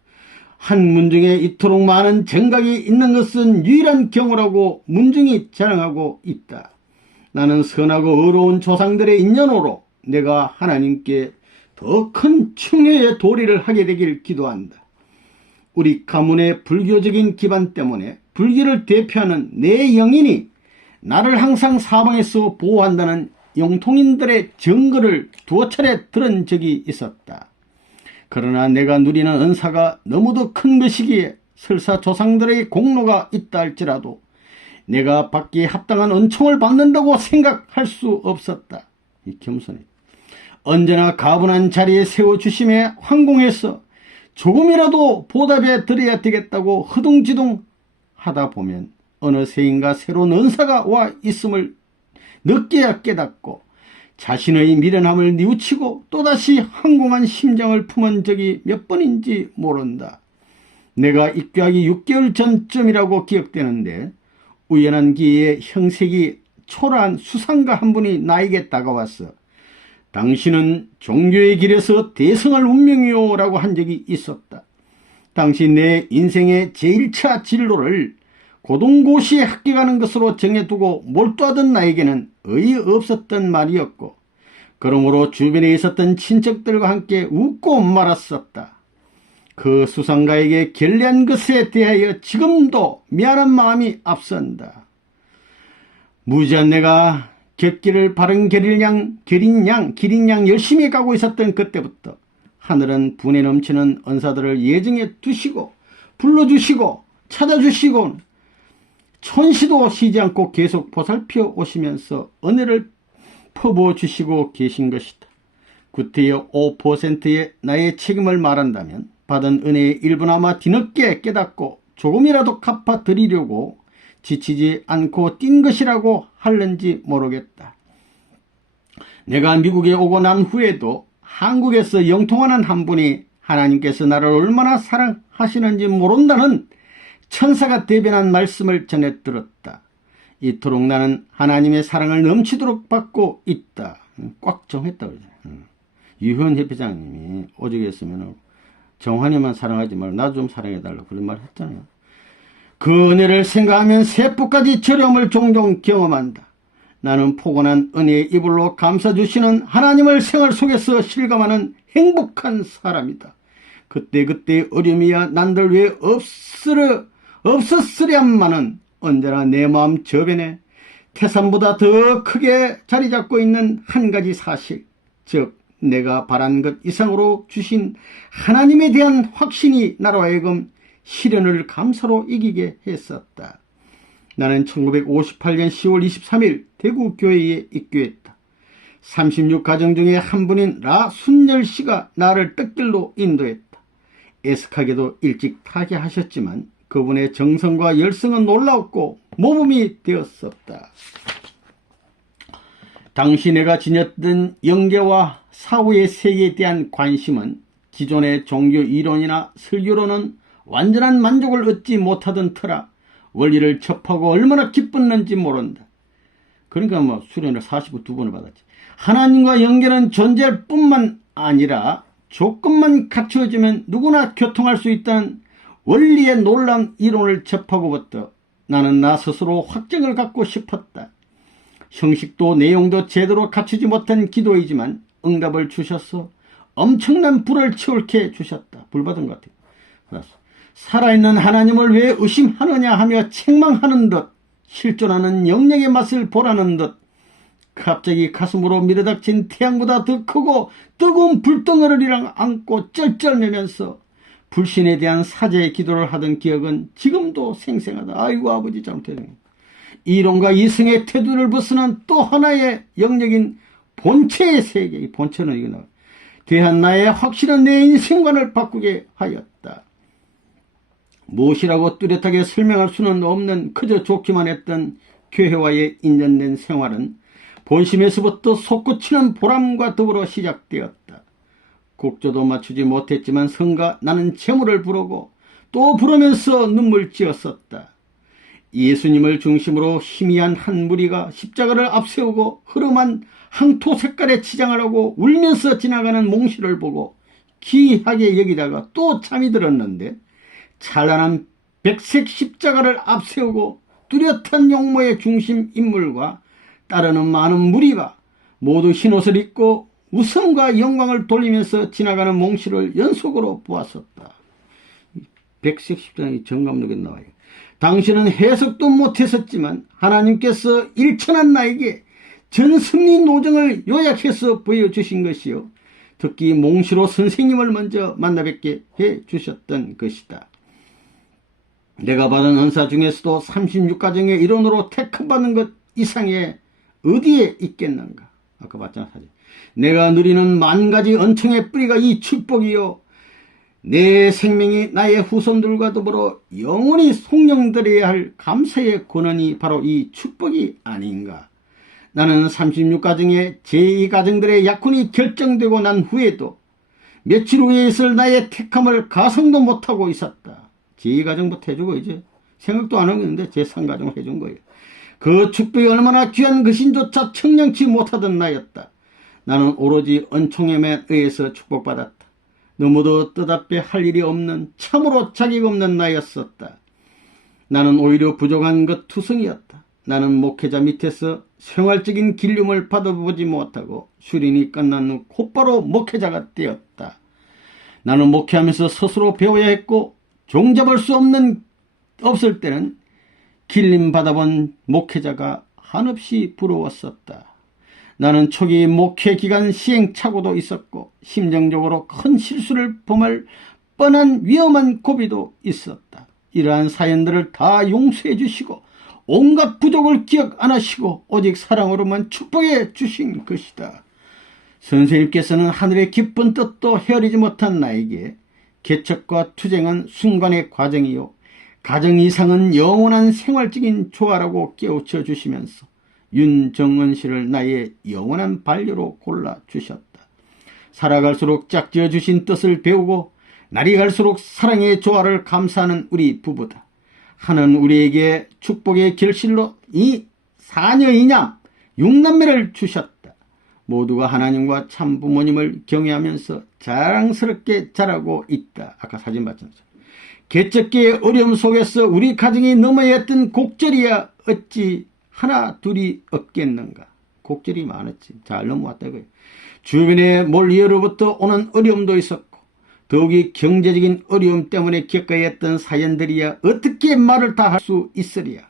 한 문중에 이토록 많은 정각이 있는 것은 유일한 경우라고 문중이 자랑하고 있다. 나는 선하고 의로운 조상들의 인연으로 내가 하나님께 더 큰 충효의 도리를 하게 되길 기도한다. 우리 가문의 불교적인 기반 때문에 불교를 대표하는 내 영인이 나를 항상 사방에서 보호한다는 영통인들의 증거를 두어 차례 들은 적이 있었다. 그러나 내가 누리는 은사가 너무도 큰 것이기에 설사 조상들의 공로가 있다 할지라도 내가 받기에 합당한 은총을 받는다고 생각할 수 없었다. 이 겸손해. 언제나 가분한 자리에 세워주심에 황공해서 조금이라도 보답해 드려야 되겠다고 허둥지둥 하다 보면 어느새인가 새로운 은사가 와 있음을 늦게야 깨닫고 자신의 미련함을 뉘우치고 또다시 황공한 심정을 품은 적이 몇 번인지 모른다. 내가 입교하기 6개월 전쯤이라고 기억되는데 우연한 기회에 형색이 초라한 수상가 한 분이 나에게 다가와서 당신은 종교의 길에서 대성할 운명이요 라고 한 적이 있었다. 당시 내 인생의 제1차 진로를 고등고시에 합격하는 것으로 정해두고 몰두하던 나에게는 어이없었던 말이었고 그러므로 주변에 있었던 친척들과 함께 웃고 말았었다. 그 수상가에게 결례한 것에 대하여 지금도 미안한 마음이 앞선다. 무지한 내가 곁길을 바른 기린 양 열심히 가고 있었던 그때부터 하늘은 분에 넘치는 은사들을 예정해 두시고 불러주시고 찾아주시고 천시도 쉬지 않고 계속 보살펴 오시면서 은혜를 퍼부어 주시고 계신 것이다. 구태여 5%의 나의 책임을 말한다면 받은 은혜의 일부나마 뒤늦게 깨닫고 조금이라도 갚아드리려고 지치지 않고 뛴 것이라고 할는지 모르겠다. 내가 미국에 오고 난 후에도 한국에서 영통하는 한 분이 하나님께서 나를 얼마나 사랑하시는지 모른다는 천사가 대변한 말씀을 전해 들었다. 이토록 나는 하나님의 사랑을 넘치도록 받고 있다. 꽉 정했다. 유현 협회장님이 오죽했으면 정환이만 사랑하지 말고 나 좀 사랑해달라고 그런 말 했잖아요. 그 은혜를 생각하면 세포까지 저렴을 종종 경험한다. 나는 포근한 은혜의 이불로 감싸주시는 하나님을 생활 속에서 실감하는 행복한 사람이다. 그때그때 어려움이야 난들 왜 없었으랴마는 언제나 내 마음 저변에 태산보다 더 크게 자리 잡고 있는 한 가지 사실, 즉 내가 바란 것 이상으로 주신 하나님에 대한 확신이 나로 하여금 시련을 감사로 이기게 했었다. 나는 1958년 10월 23일 대구교회에 입교했다. 36가정 중에 한 분인 라순열 씨가 나를 뜻길로 인도했다. 애석하게도 일찍 타계하셨지만 그분의 정성과 열성은 놀라웠고 모범이 되었었다. 당시 내가 지녔던 영계와 사후의 세계에 대한 관심은 기존의 종교 이론이나 설교로는 완전한 만족을 얻지 못하던 터라 원리를 접하고 얼마나 기뻤는지 모른다. 그러니까 수련을 42번을 받았지. 하나님과 연계는 존재할 뿐만 아니라 조건만 갖추어지면 누구나 교통할 수 있다는 원리의 놀라운 이론을 접하고부터 나는 나 스스로 확증을 갖고 싶었다. 형식도 내용도 제대로 갖추지 못한 기도이지만 응답을 주셔서 엄청난 불을 채울게 주셨다. 불 받은 것 같아요. 살아있는 하나님을 왜 의심하느냐 하며 책망하는 듯 실존하는 영역의 맛을 보라는 듯 갑자기 가슴으로 밀어닥친 태양보다 더 크고 뜨거운 불덩어리랑 안고 쩔쩔매면서 불신에 대한 사죄의 기도를 하던 기억은 지금도 생생하다. 아이고 아버지 잘못했네. 이론과 이성의 태도를 벗어난 또 하나의 영역인 본체의 세계, 이 본체는 이거 대한 나의 확실한 내 인생관을 바꾸게 하였다. 무엇이라고 뚜렷하게 설명할 수는 없는 그저 좋기만 했던 교회와의 인연된 생활은 본심에서부터 솟구치는 보람과 더불어 시작되었다. 곡조도 맞추지 못했지만 성가 나는 재물을 부르고 또 부르면서 눈물 지었었다. 예수님을 중심으로 희미한 한 무리가 십자가를 앞세우고 흐름한 항토 색깔의 치장을 하고 울면서 지나가는 몽실을 보고 기이하게 여기다가 또 잠이 들었는데 찬란한 백색 십자가를 앞세우고 뚜렷한 용모의 중심 인물과 따르는 많은 무리가 모두 흰옷을 입고 우성과 영광을 돌리면서 지나가는 몽실을 연속으로 보았었다. 백색 십자가의 정감록에 나와요. 당신은 해석도 못했었지만 하나님께서 일천한 나에게 전승리 노정을 요약해서 보여주신 것이요. 특히 몽시로 선생님을 먼저 만나뵙게 해주셨던 것이다. 내가 받은 은사 중에서도 36가정의 일원으로 택함받는 것 이상의 어디에 있겠는가. 아까 봤잖아 사진. 내가 누리는 만가지 은총의 뿌리가 이 축복이요. 내 생명이 나의 후손들과 더불어 영원히 송영드려야 할 감사의 권한이 바로 이 축복이 아닌가. 나는 36가정의 제2가정들의 약혼이 결정되고 난 후에도 며칠 후에 있을 나의 택함을 가상도 못하고 있었다. 제2가정부터 해주고 이제 생각도 안 하고 있는데 제3가정을 해준 거예요. 그 축복이 얼마나 귀한 것인조차 청량치 못하던 나였다. 나는 오로지 은총에만 의해서 축복받았다. 너무도 뜻앞에 할 일이 없는 참으로 자격 없는 나였었다. 나는 오히려 부족한 것 투성이었다. 나는 목회자 밑에서 생활적인 길름을 받아보지 못하고 수련이 끝난 후 곧바로 목회자가 되었다. 나는 목회하면서 스스로 배워야 했고 종잡을 수 없을 때는 길림 받아본 목회자가 한없이 부러웠었다. 나는 초기 목회 기간 시행착오도 있었고 심정적으로 큰 실수를 범할 뻔한 위험한 고비도 있었다. 이러한 사연들을 다 용서해 주시고 온갖 부족을 기억 안 하시고 오직 사랑으로만 축복해 주신 것이다. 선생님께서는 하늘의 깊은 뜻도 헤아리지 못한 나에게 개척과 투쟁은 순간의 과정이요 가정 이상은 영원한 생활적인 조화라고 깨우쳐 주시면서 윤정은 씨를 나의 영원한 반려로 골라주셨다. 살아갈수록 짝지어 주신 뜻을 배우고 날이 갈수록 사랑의 조화를 감사하는 우리 부부다. 하는 우리에게 축복의 결실로 이 사녀이냐 육남매를 주셨다. 모두가 하나님과 참 부모님을 경외하면서 자랑스럽게 자라고 있다. 아까 사진 봤잖아요. 개척기의 어려움 속에서 우리 가정이 넘어야 했던 곡절이야 어찌 하나 둘이 없겠는가. 곡절이 많았지. 잘 넘어왔다고요. 주변에 몰리어로부터 오는 어려움도 있었고 더욱이 경제적인 어려움 때문에 겪어야 했던 사연들이야 어떻게 말을 다 할 수 있으랴.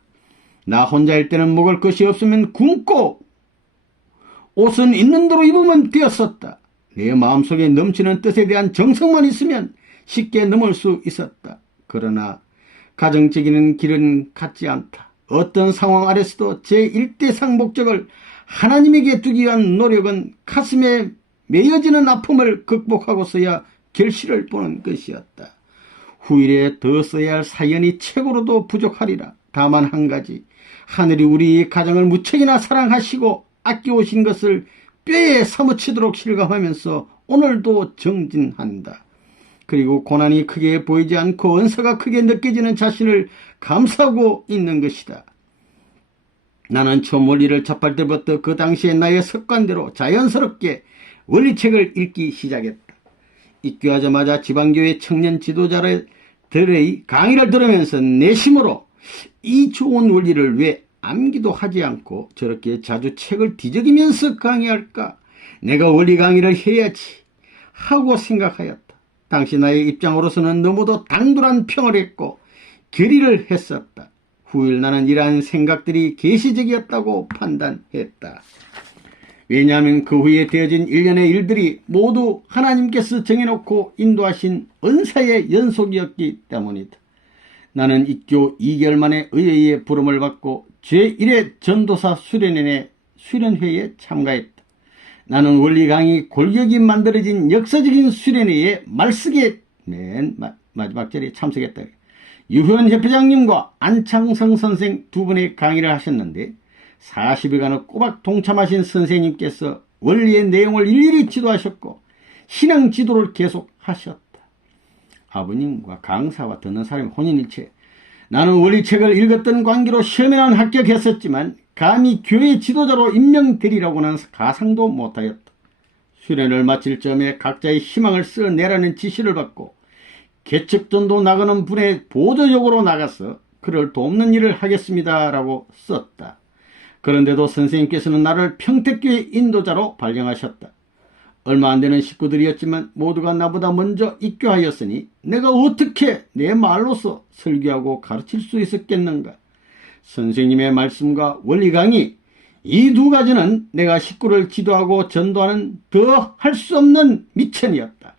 나 혼자일 때는 먹을 것이 없으면 굶고 옷은 있는 대로 입으면 되었었다. 내 마음속에 넘치는 뜻에 대한 정성만 있으면 쉽게 넘을 수 있었다. 그러나 가정적인 길은 같지 않다. 어떤 상황 아래서도 제1대상 목적을 하나님에게 두기 위한 노력은 가슴에 메어지는 아픔을 극복하고서야 결실을 보는 것이었다. 후일에 더 써야 할 사연이 최고로도 부족하리라. 다만 한 가지, 하늘이 우리 가정을 무척이나 사랑하시고 아껴오신 것을 뼈에 사무치도록 실감하면서 오늘도 정진한다. 그리고 고난이 크게 보이지 않고 은사가 크게 느껴지는 자신을 감사하고 있는 것이다. 나는 처음 원리를 접할 때부터 그 당시에 나의 습관대로 자연스럽게 원리책을 읽기 시작했다. 입교하자마자 지방교회 청년 지도자들의 강의를 들으면서 내심으로 이 좋은 원리를 왜 암기도 하지 않고 저렇게 자주 책을 뒤적이면서 강의할까? 내가 원리 강의를 해야지 하고 생각하였다. 당시 나의 입장으로서는 너무도 당돌한 평을 했고 결의를 했었다. 후일 나는 이러한 생각들이 계시적이었다고 판단했다. 왜냐하면 그 후에 되어진 일련의 일들이 모두 하나님께서 정해놓고 인도하신 은사의 연속이었기 때문이다. 나는 입교 2개월 만에 의회의 부름을 받고 제1회 전도사 수련회에 참가했다. 나는 원리 강의 골격이 만들어진 역사적인 수련회에 말쓰게 맨 마지막 자리에 참석했다. 유현 협회장님과 안창성 선생 두 분의 강의를 하셨는데 40일간을 꼬박 동참하신 선생님께서 원리의 내용을 일일이 지도하셨고 신앙 지도를 계속 하셨다. 아버님과 강사와 듣는 사람이 혼인일체. 나는 원리책을 읽었던 관계로 시험에는 합격했었지만 감히 교회 지도자로 임명되리라고는 가상도 못하였다. 수련을 마칠 점에 각자의 희망을 써내라는 지시를 받고 개척전도 나가는 분의 보조역으로 나가서 그를 돕는 일을 하겠습니다라고 썼다. 그런데도 선생님께서는 나를 평택교회 인도자로 발령하셨다. 얼마 안 되는 식구들이었지만 모두가 나보다 먼저 입교하였으니 내가 어떻게 내 말로서 설교하고 가르칠 수 있었겠는가. 선생님의 말씀과 원리 강의 이 두 가지는 내가 식구를 지도하고 전도하는 더 할 수 없는 미천이었다.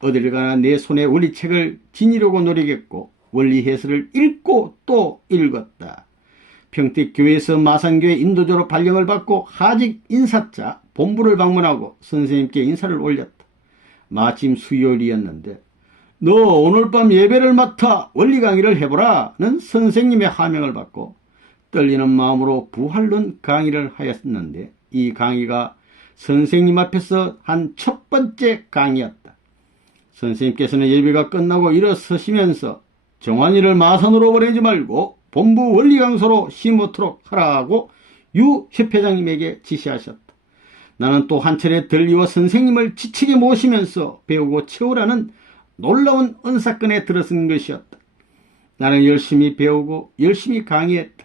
어딜 가나 내 손에 원리책을 지니려고 노력했고 원리 해설을 읽고 또 읽었다. 평택교회에서 마산교회 인도자로 발령을 받고 하직 인사차 본부를 방문하고 선생님께 인사를 올렸다. 마침 수요일이었는데 너 오늘 밤 예배를 맡아 원리 강의를 해보라는 선생님의 하명을 받고 떨리는 마음으로 부활론 강의를 하였는데 이 강의가 선생님 앞에서 한 첫 번째 강의였다. 선생님께서는 예배가 끝나고 일어서시면서 정환이를 마산으로 보내지 말고 본부 원리 강사로 심어도록 하라고 유 협회장님에게 지시하셨다. 나는 또 한 차례 들리와 선생님을 지치게 모시면서 배우고 채우라는 놀라운 은사건에 들어선 것이었다. 나는 열심히 배우고 열심히 강의했다.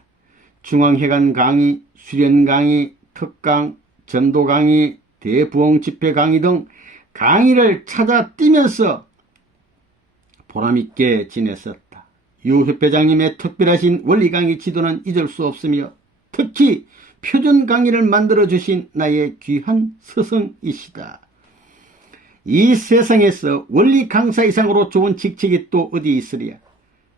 중앙회관 강의, 수련 강의, 특강, 전도 강의, 대부흥 집회 강의 등 강의를 찾아 뛰면서 보람있게 지냈었다. 유 협회장님의 특별하신 원리 강의 지도는 잊을 수 없으며 특히 표준 강의를 만들어주신 나의 귀한 스승이시다. 이 세상에서 원리 강사 이상으로 좋은 직책이 또 어디 있으랴.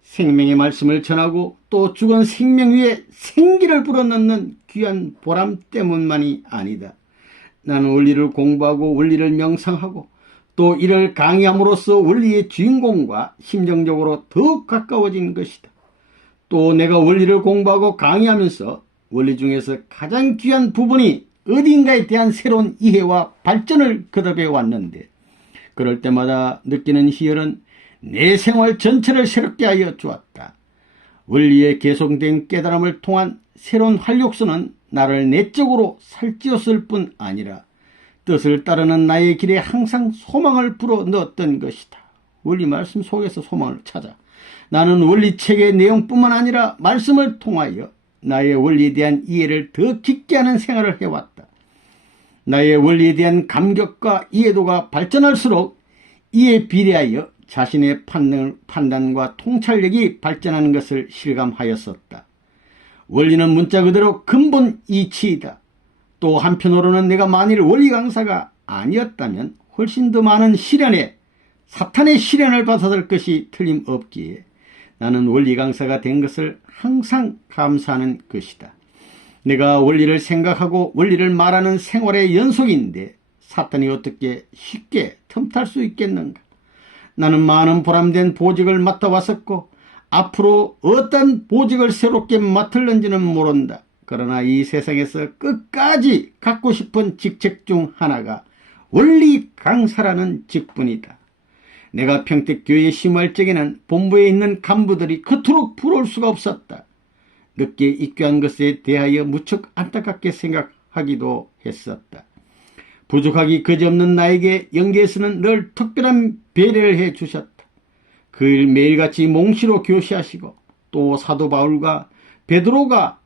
생명의 말씀을 전하고 또 죽은 생명 위에 생기를 불어넣는 귀한 보람 때문만이 아니다. 나는 원리를 공부하고 원리를 명상하고 또 이를 강의함으로써 원리의 주인공과 심정적으로 더욱 가까워진 것이다. 또 내가 원리를 공부하고 강의하면서 원리 중에서 가장 귀한 부분이 어딘가에 대한 새로운 이해와 발전을 거듭해 왔는데 그럴 때마다 느끼는 희열은 내 생활 전체를 새롭게 하여 주었다. 원리에 계속된 깨달음을 통한 새로운 활력소는 나를 내적으로 살찌웠을 뿐 아니라 뜻을 따르는 나의 길에 항상 소망을 불어넣었던 것이다. 원리 말씀 속에서 소망을 찾아 나는 원리책의 내용뿐만 아니라 말씀을 통하여 나의 원리에 대한 이해를 더 깊게 하는 생활을 해왔다. 나의 원리에 대한 감격과 이해도가 발전할수록 이에 비례하여 자신의 판단과 통찰력이 발전하는 것을 실감하였었다. 원리는 문자 그대로 근본 이치이다. 또 한편으로는 내가 만일 원리 강사가 아니었다면 훨씬 더 많은 시련에 사탄의 시련을 받아들 것이 틀림없기에 나는 원리 강사가 된 것을 항상 감사하는 것이다. 내가 원리를 생각하고 원리를 말하는 생활의 연속인데 사탄이 어떻게 쉽게 틈탈 수 있겠는가? 나는 많은 보람된 보직을 맡아왔었고 앞으로 어떤 보직을 새롭게 맡을는지는 모른다. 그러나 이 세상에서 끝까지 갖고 싶은 직책 중 하나가 원리 강사라는 직분이다. 내가 평택교회에 심할 적에는 본부에 있는 간부들이 그토록 부러울 수가 없었다. 늦게 입교한 것에 대하여 무척 안타깝게 생각하기도 했었다. 부족하기 그지없는 나에게 영계에서는 늘 특별한 배려를 해주셨다. 그 일 매일같이 몽시로 교시하시고 또 사도 바울과 베드로가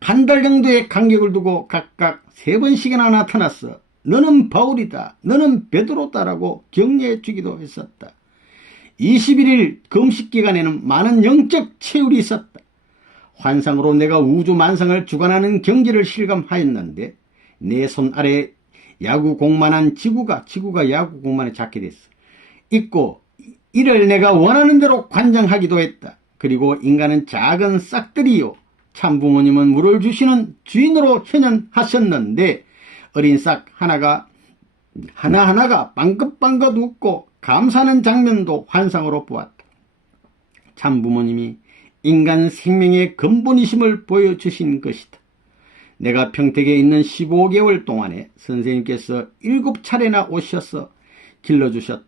한 달 정도의 간격을 두고 각각 3번씩이나 나타났어 너는 바울이다, 너는 베드로다라고 격려해 주기도 했었다. 21일 금식 기간에는 많은 영적 체휼이 있었다. 환상으로 내가 우주 만상을 주관하는 경지를 실감하였는데 내 손 아래 야구공만한 지구가 야구공만에 작게 됐어. 있고 이를 내가 원하는 대로 관장하기도 했다. 그리고 인간은 작은 싹들이요 참부모님은 물을 주시는 주인으로 현현하셨는데 어린 싹 하나하나가 빵긋빵긋 웃고 감사하는 장면도 환상으로 보았다. 참부모님이 인간 생명의 근본이심을 보여주신 것이다. 내가 평택에 있는 15개월 동안에 선생님께서 7차례나 오셔서 길러주셨다.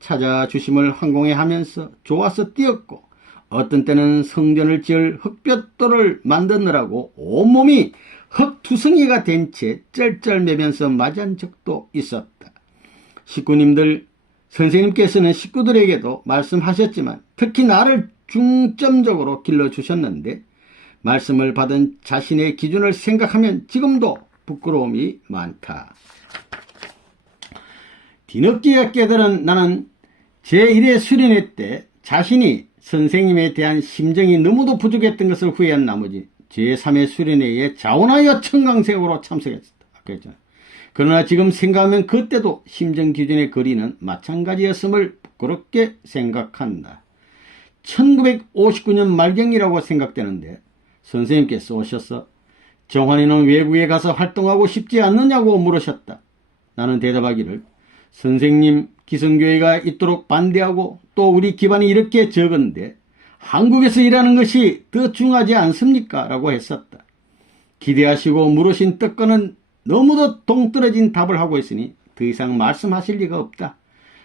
찾아주심을 황공해 하면서 좋아서 뛰었고 어떤 때는 성전을 지을 흙볕돌을 만드느라고 온몸이 흙투성이가 된 채 쩔쩔매면서 맞이한 적도 있었다. 식구님들, 선생님께서는 식구들에게도 말씀하셨지만 특히 나를 중점적으로 길러주셨는데 말씀을 받은 자신의 기준을 생각하면 지금도 부끄러움이 많다. 뒤늦게 깨달은 나는 제1회 수련회 때 자신이 선생님에 대한 심정이 너무도 부족했던 것을 후회한 나머지 제3회 수련회에 자원하여 청강생으로 참석했다. 그러나 지금 생각하면 그때도 심정 기준의 거리는 마찬가지였음을 부끄럽게 생각한다. 1959년 말경이라고 생각되는데 선생님께서 오셔서 정환이는 외국에 가서 활동하고 싶지 않느냐고 물으셨다. 나는 대답하기를 선생님, 기성교회가 있도록 반대하고 또 우리 기반이 이렇게 적은데 한국에서 일하는 것이 더 중요하지 않습니까? 라고 했었다. 기대하시고 물으신 뜻과는 너무도 동떨어진 답을 하고 있으니 더 이상 말씀하실 리가 없다.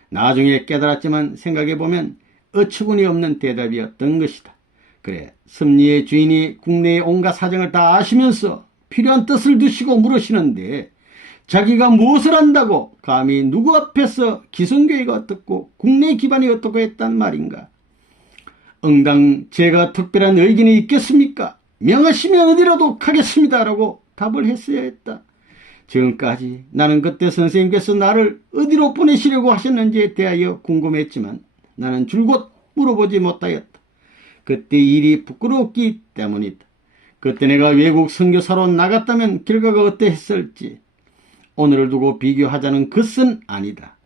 나중에 깨달았지만 생각해보면 어처구니 없는 대답이었던 것이다. 그래, 섭리의 주인이 국내의 온갖 사정을 다 아시면서 필요한 뜻을 두시고 물으시는데 자기가 무엇을 한다고 감히 누구 앞에서 기성교회가 어떻고 국내 기반이 어떻고 했단 말인가? 응당 제가 특별한 의견이 있겠습니까? 명하시면 어디라도 가겠습니다 라고 답을 했어야 했다. 지금까지 나는 그때 선생님께서 나를 어디로 보내시려고 하셨는지에 대하여 궁금했지만 나는 줄곧 물어보지 못하였다. 그때 일이 부끄럽기 때문이다. 그때 내가 외국 선교사로 나갔다면 결과가 어땠을지 오늘을 두고 비교하자는 것은 아니다.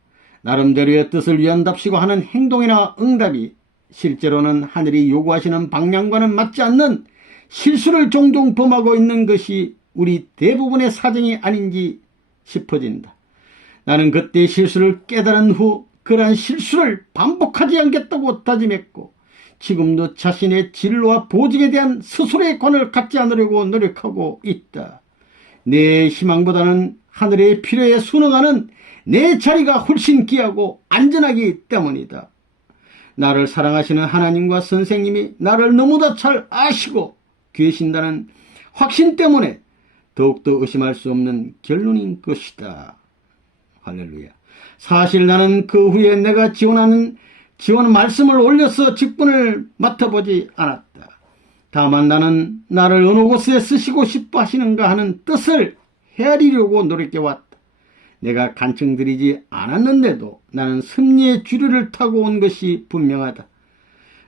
나름대로의 뜻을 위한답시고 하는 행동이나 응답이 실제로는 하늘이 요구하시는 방향과는 맞지 않는 실수를 종종 범하고 있는 것이 우리 대부분의 사정이 아닌지 싶어진다. 나는 그때 실수를 깨달은 후 그러한 실수를 반복하지 않겠다고 다짐했고 지금도 자신의 진로와 보직에 대한 스스로의 관을 갖지 않으려고 노력하고 있다. 내 희망보다는 하늘의 필요에 순응하는 내 자리가 훨씬 귀하고 안전하기 때문이다. 나를 사랑하시는 하나님과 선생님이 나를 너무나 잘 아시고 계신다는 확신 때문에 더욱더 의심할 수 없는 결론인 것이다. 할렐루야. 사실 나는 그 후에 내가 지원 말씀을 올려서 직분을 맡아보지 않았다. 다만 나는 나를 어느 곳에 쓰시고 싶어 하시는가 하는 뜻을 헤아리려고 노력해왔다. 내가 간청드리지 않았는데도 나는 승리의 주류를 타고 온 것이 분명하다.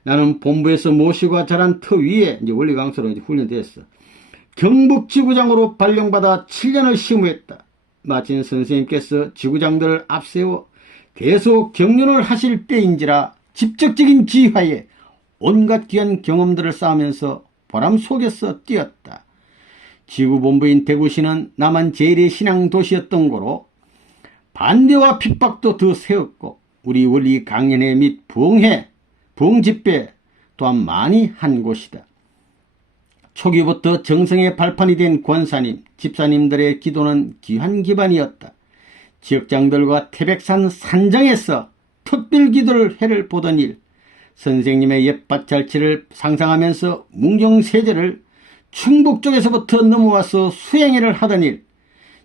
나는 본부에서 모시고 자란 터 위에 원리 강사로 훈련됐어. 경북지구장으로 발령받아 7년을 시무했다. 마침 선생님께서 지구장들을 앞세워 계속 경륜을 하실 때인지라 직접적인 지휘하에 온갖 귀한 경험들을 쌓으면서 보람 속에서 뛰었다. 지구본부인 대구시는 남한 제1의 신앙도시였던 거로 반대와 핍박도 더 세웠고 우리 원리 강연회 및 부흥회, 부흥집회 또한 많이 한 곳이다. 초기부터 정성의 발판이 된 권사님, 집사님들의 기도는 귀한 기반이었다. 지역장들과 태백산 산정에서 특별기도를 해를 보던 일, 선생님의 옛밭잘치를 상상하면서 문경세제를 충북 쪽에서부터 넘어와서 수행회를 하던 일,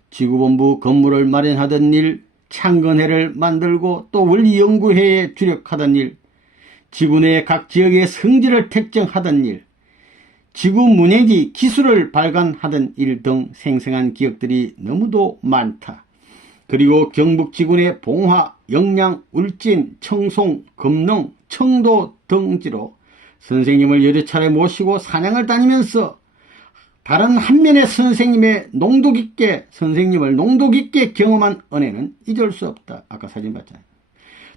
지구본부 건물을 마련하던 일, 창건회를 만들고 또 원리연구회에 주력하던 일, 지구 내 각 지역의 성지를 택정하던 일, 지구 문예지 기술을 발간하던 일 등 생생한 기억들이 너무도 많다. 그리고 경북 지구 내 봉화, 영양, 울진, 청송, 금농, 청도 등지로 선생님을 여러 차례 모시고 사냥을 다니면서 다른 한면의 선생님을 농도 깊게 경험한 은혜는 잊을 수 없다. 아까 사진 봤잖아요.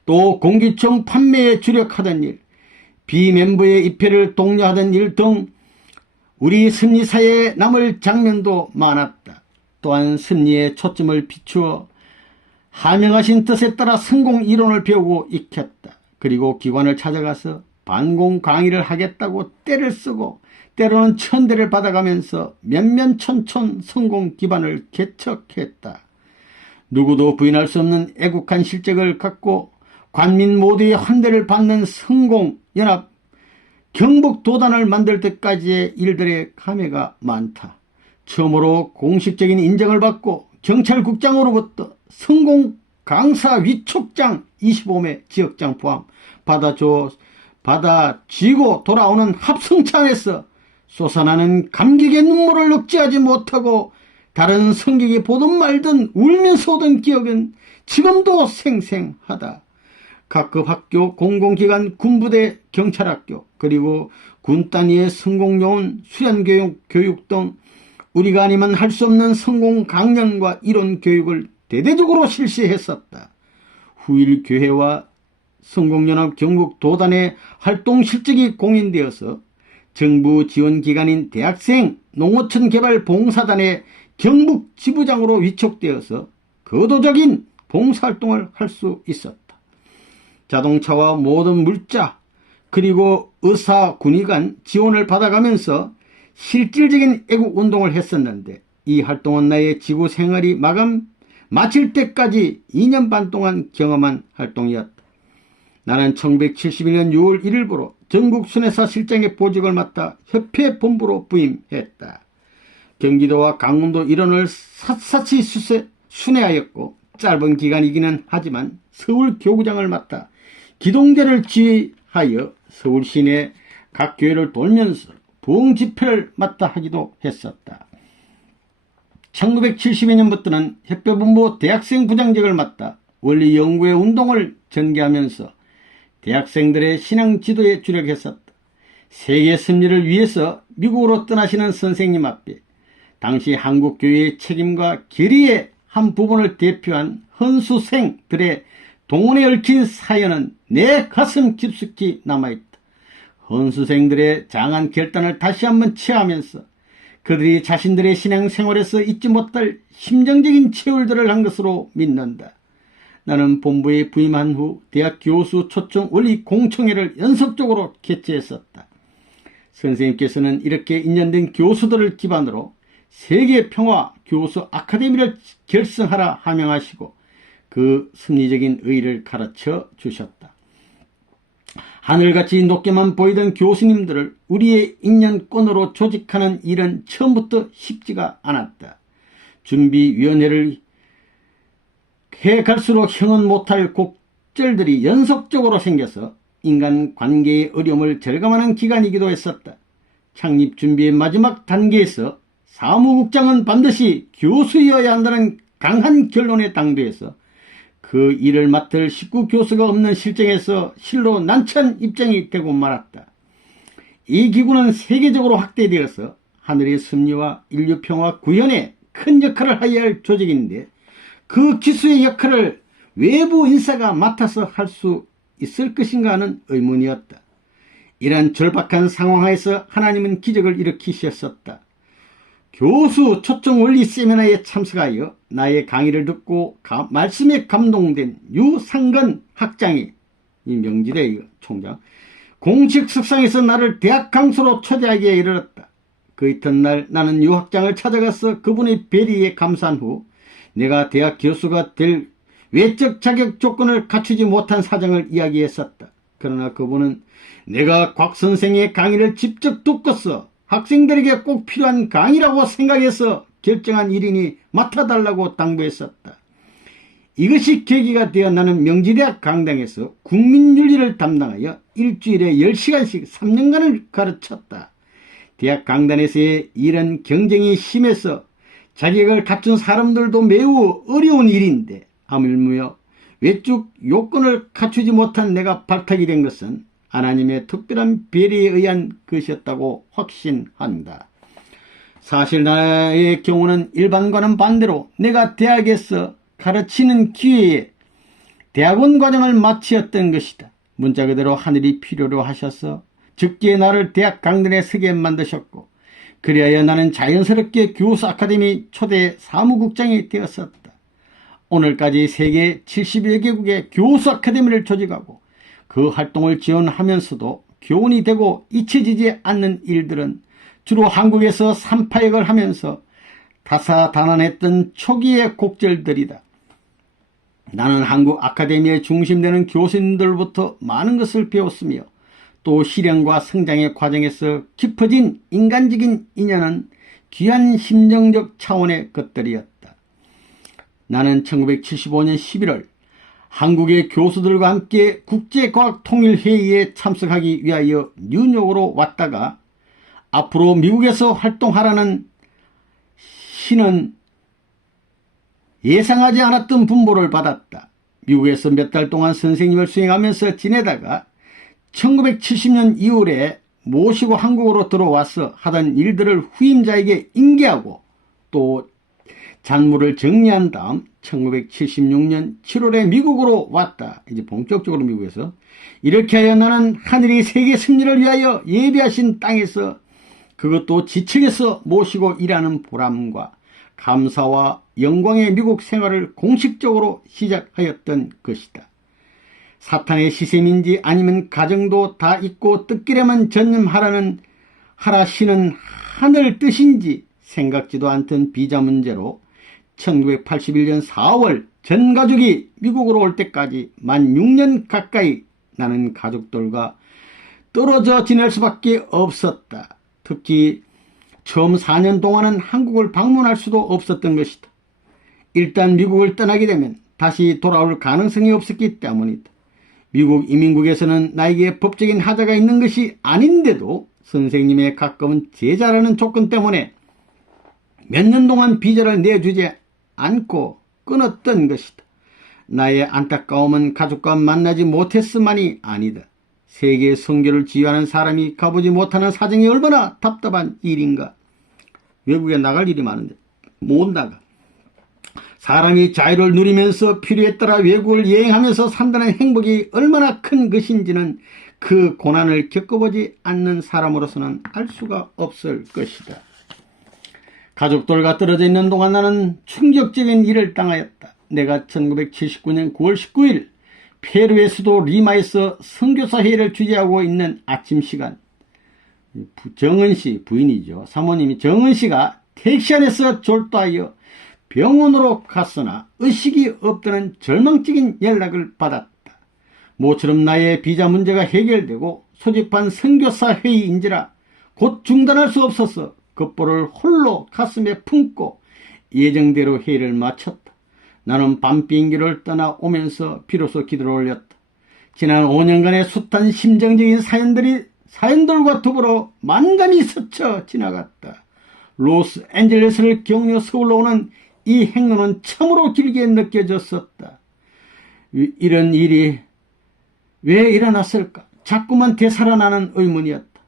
또 공기청 판매에 주력하던 일, 비멤버의 입회를 독려하던 일 등 우리 승리사에 남을 장면도 많았다. 또한 승리의 초점을 비추어 하명하신 뜻에 따라 성공 이론을 배우고 익혔다. 그리고 기관을 찾아가서 반공 강의를 하겠다고 떼를 쓰고 때로는 천대를 받아가면서 면면천천 성공 기반을 개척했다. 누구도 부인할 수 없는 애국한 실적을 갖고 관민 모두의 환대를 받는 성공연합 경북도단을 만들 때까지의 일들의 감회가 많다. 처음으로 공식적인 인정을 받고 경찰국장으로부터 성공 강사 위촉장 25매 지역장 포함 받아쥐고 돌아오는 합성창에서 솟아나는 감격의 눈물을 억제하지 못하고 다른 성객이 보든 말든 울면서 오던 기억은 지금도 생생하다. 각급 학교, 공공기관, 군부대, 경찰학교, 그리고 군 단위의 성공요원, 수련교육 등 우리가 아니면 할 수 없는 성공 강연과 이론 교육을 대대적으로 실시했었다. 후일교회와 성공연합 경북도단의 활동 실적이 공인되어서 정부 지원기관인 대학생 농어촌개발봉사단의 경북지부장으로 위촉되어서 거도적인 봉사활동을 할 수 있었다. 자동차와 모든 물자 그리고 의사, 군의관 지원을 받아가면서 실질적인 애국운동을 했었는데 이 활동은 나의 지구 생활이 마칠 때까지 2년 반 동안 경험한 활동이었다. 나는 1971년 6월 1일부로 전국 순회사 실장의 보직을 맡아 협회 본부로 부임했다. 경기도와 강원도 일원을 샅샅이 순회하였고 짧은 기간이기는 하지만 서울 교구장을 맡아 기동대를 지휘하여 서울 시내 각 교회를 돌면서 부흥 집회를 맡아 하기도 했었다. 1972년부터는 협회본부 대학생 부장직을 맡아 원리 연구의 운동을 전개하면서 대학생들의 신앙 지도에 주력했었다. 세계 승리를 위해서 미국으로 떠나시는 선생님 앞에 당시 한국교회의 책임과 결의의 한 부분을 대표한 헌수생들의 동원에 얽힌 사연은 내 가슴 깊숙이 남아있다. 헌수생들의 장한 결단을 다시 한번 체하면서 그들이 자신들의 신앙생활에서 잊지 못할 심정적인 체울들을 한 것으로 믿는다. 나는 본부에 부임한 후 대학 교수 초청 원리 공청회를 연속적으로 개최했었다. 선생님께서는 이렇게 인연된 교수들을 기반으로 세계평화 교수 아카데미를 결성하라 하명하시고 그 섭리적인 의의를 가르쳐 주셨다. 하늘같이 높게만 보이던 교수님들을 우리의 인연권으로 조직하는 일은 처음부터 쉽지가 않았다. 준비위원회를 해갈수록 형은 못할 곡절들이 연속적으로 생겨서 인간관계의 어려움을 절감하는 기간이기도 했었다. 창립준비의 마지막 단계에서 사무국장은 반드시 교수여야 한다는 강한 결론에 당도해서 그 일을 맡을 식구 교수가 없는 실정에서 실로 난처한 입장이 되고 말았다. 이 기구는 세계적으로 확대되어서 하늘의 섭리와 인류평화 구현에 큰 역할을 해야 할 조직인데 그 기수의 역할을 외부 인사가 맡아서 할 수 있을 것인가 하는 의문이었다. 이런 절박한 상황에서 하나님은 기적을 일으키셨었다. 교수 초청 원리 세미나에 참석하여 나의 강의를 듣고 말씀에 감동된 유상근 학장이, 이 명지대 총장, 공식 석상에서 나를 대학 강수로 초대하기에 이르렀다. 그 이튿날 나는 유 학장을 찾아가서 그분의 배려에 감사한 후 내가 대학 교수가 될 외적 자격 조건을 갖추지 못한 사정을 이야기했었다. 그러나 그분은 내가 곽 선생의 강의를 직접 듣고서 학생들에게 꼭 필요한 강의라고 생각해서 결정한 일이니 맡아달라고 당부했었다. 이것이 계기가 되어 나는 명지대학 강당에서 국민윤리를 담당하여 일주일에 10시간씩 3년간을 가르쳤다. 대학 강단에서의 이런 경쟁이 심해서 자격을 갖춘 사람들도 매우 어려운 일인데 하물며 외적 요건을 갖추지 못한 내가 발탁이 된 것은 하나님의 특별한 배려에 의한 것이었다고 확신한다. 사실 나의 경우는 일반과는 반대로 내가 대학에서 가르치는 기회에 대학원 과정을 마치었던 것이다. 문자 그대로 하늘이 필요로 하셔서 즉기에 나를 대학 강단에 서게 만드셨고 그리하여 나는 자연스럽게 교수 아카데미 초대 사무국장이 되었었다. 오늘까지 세계 70여 개국의 교수 아카데미를 조직하고 그 활동을 지원하면서도 교훈이 되고 잊혀지지 않는 일들은 주로 한국에서 삼파역을 하면서 다사다난했던 초기의 곡절들이다. 나는 한국 아카데미에 중심되는 교수님들로부터 많은 것을 배웠으며 또 실현과 성장의 과정에서 깊어진 인간적인 인연은 귀한 심정적 차원의 것들이었다. 나는 1975년 11월 한국의 교수들과 함께 국제과학통일회의에 참석하기 위하여 뉴욕으로 왔다가 앞으로 미국에서 활동하라는 신은 예상하지 않았던 분보를 받았다. 미국에서 몇 달 동안 선생님을 수행하면서 지내다가 1970년 2월에 모시고 한국으로 들어와서 하던 일들을 후임자에게 인계하고 또 잔물을 정리한 다음 1976년 7월에 미국으로 왔다. 이제 본격적으로 미국에서. 이렇게 하여 나는 하늘이 세계 승리를 위하여 예비하신 땅에서 그것도 지척에서 모시고 일하는 보람과 감사와 영광의 미국 생활을 공식적으로 시작하였던 것이다. 사탄의 시샘인지 아니면 가정도 다 잊고 뜻기에만 전념하라는 하라시는 하늘 뜻인지 생각지도 않던 비자 문제로 1981년 4월 전 가족이 미국으로 올 때까지 만 6년 가까이 나는 가족들과 떨어져 지낼 수밖에 없었다. 특히 처음 4년 동안은 한국을 방문할 수도 없었던 것이다. 일단 미국을 떠나게 되면 다시 돌아올 가능성이 없었기 때문이다. 미국 이민국에서는 나에게 법적인 하자가 있는 것이 아닌데도 선생님의 가까운 제자라는 조건 때문에 몇 년 동안 비자를 내주지 않고 끊었던 것이다. 나의 안타까움은 가족과 만나지 못했음만이 아니다. 세계 선교를 지휘하는 사람이 가보지 못하는 사정이 얼마나 답답한 일인가. 외국에 나갈 일이 많은데 못 나가. 사람이 자유를 누리면서 필요에 따라 외국을 여행하면서 산다는 행복이 얼마나 큰 것인지는 그 고난을 겪어보지 않는 사람으로서는 알 수가 없을 것이다. 가족들과 떨어져 있는 동안 나는 충격적인 일을 당하였다. 내가 1979년 9월 19일 페루의 수도 리마에서 선교사 회의를 주재하고 있는 아침 시간, 정은씨 부인이죠. 사모님이 정은씨가 택시 안에서 졸도하여 병원으로 갔으나 의식이 없다는 절망적인 연락을 받았다. 모처럼 나의 비자 문제가 해결되고 소집한 선교사 회의인지라 곧 중단할 수 없어서 급보를 홀로 가슴에 품고 예정대로 회의를 마쳤다. 나는 밤 비행기를 떠나 오면서 비로소 기도를 올렸다. 지난 5년간의 숱한 심정적인 사연들과 더불어 만감이 스쳐 지나갔다. 로스앤젤레스를 경유 서울로 오는 이 행로는 참으로 길게 느껴졌었다. 이런 일이 왜 일어났을까? 자꾸만 되살아나는 의문이었다.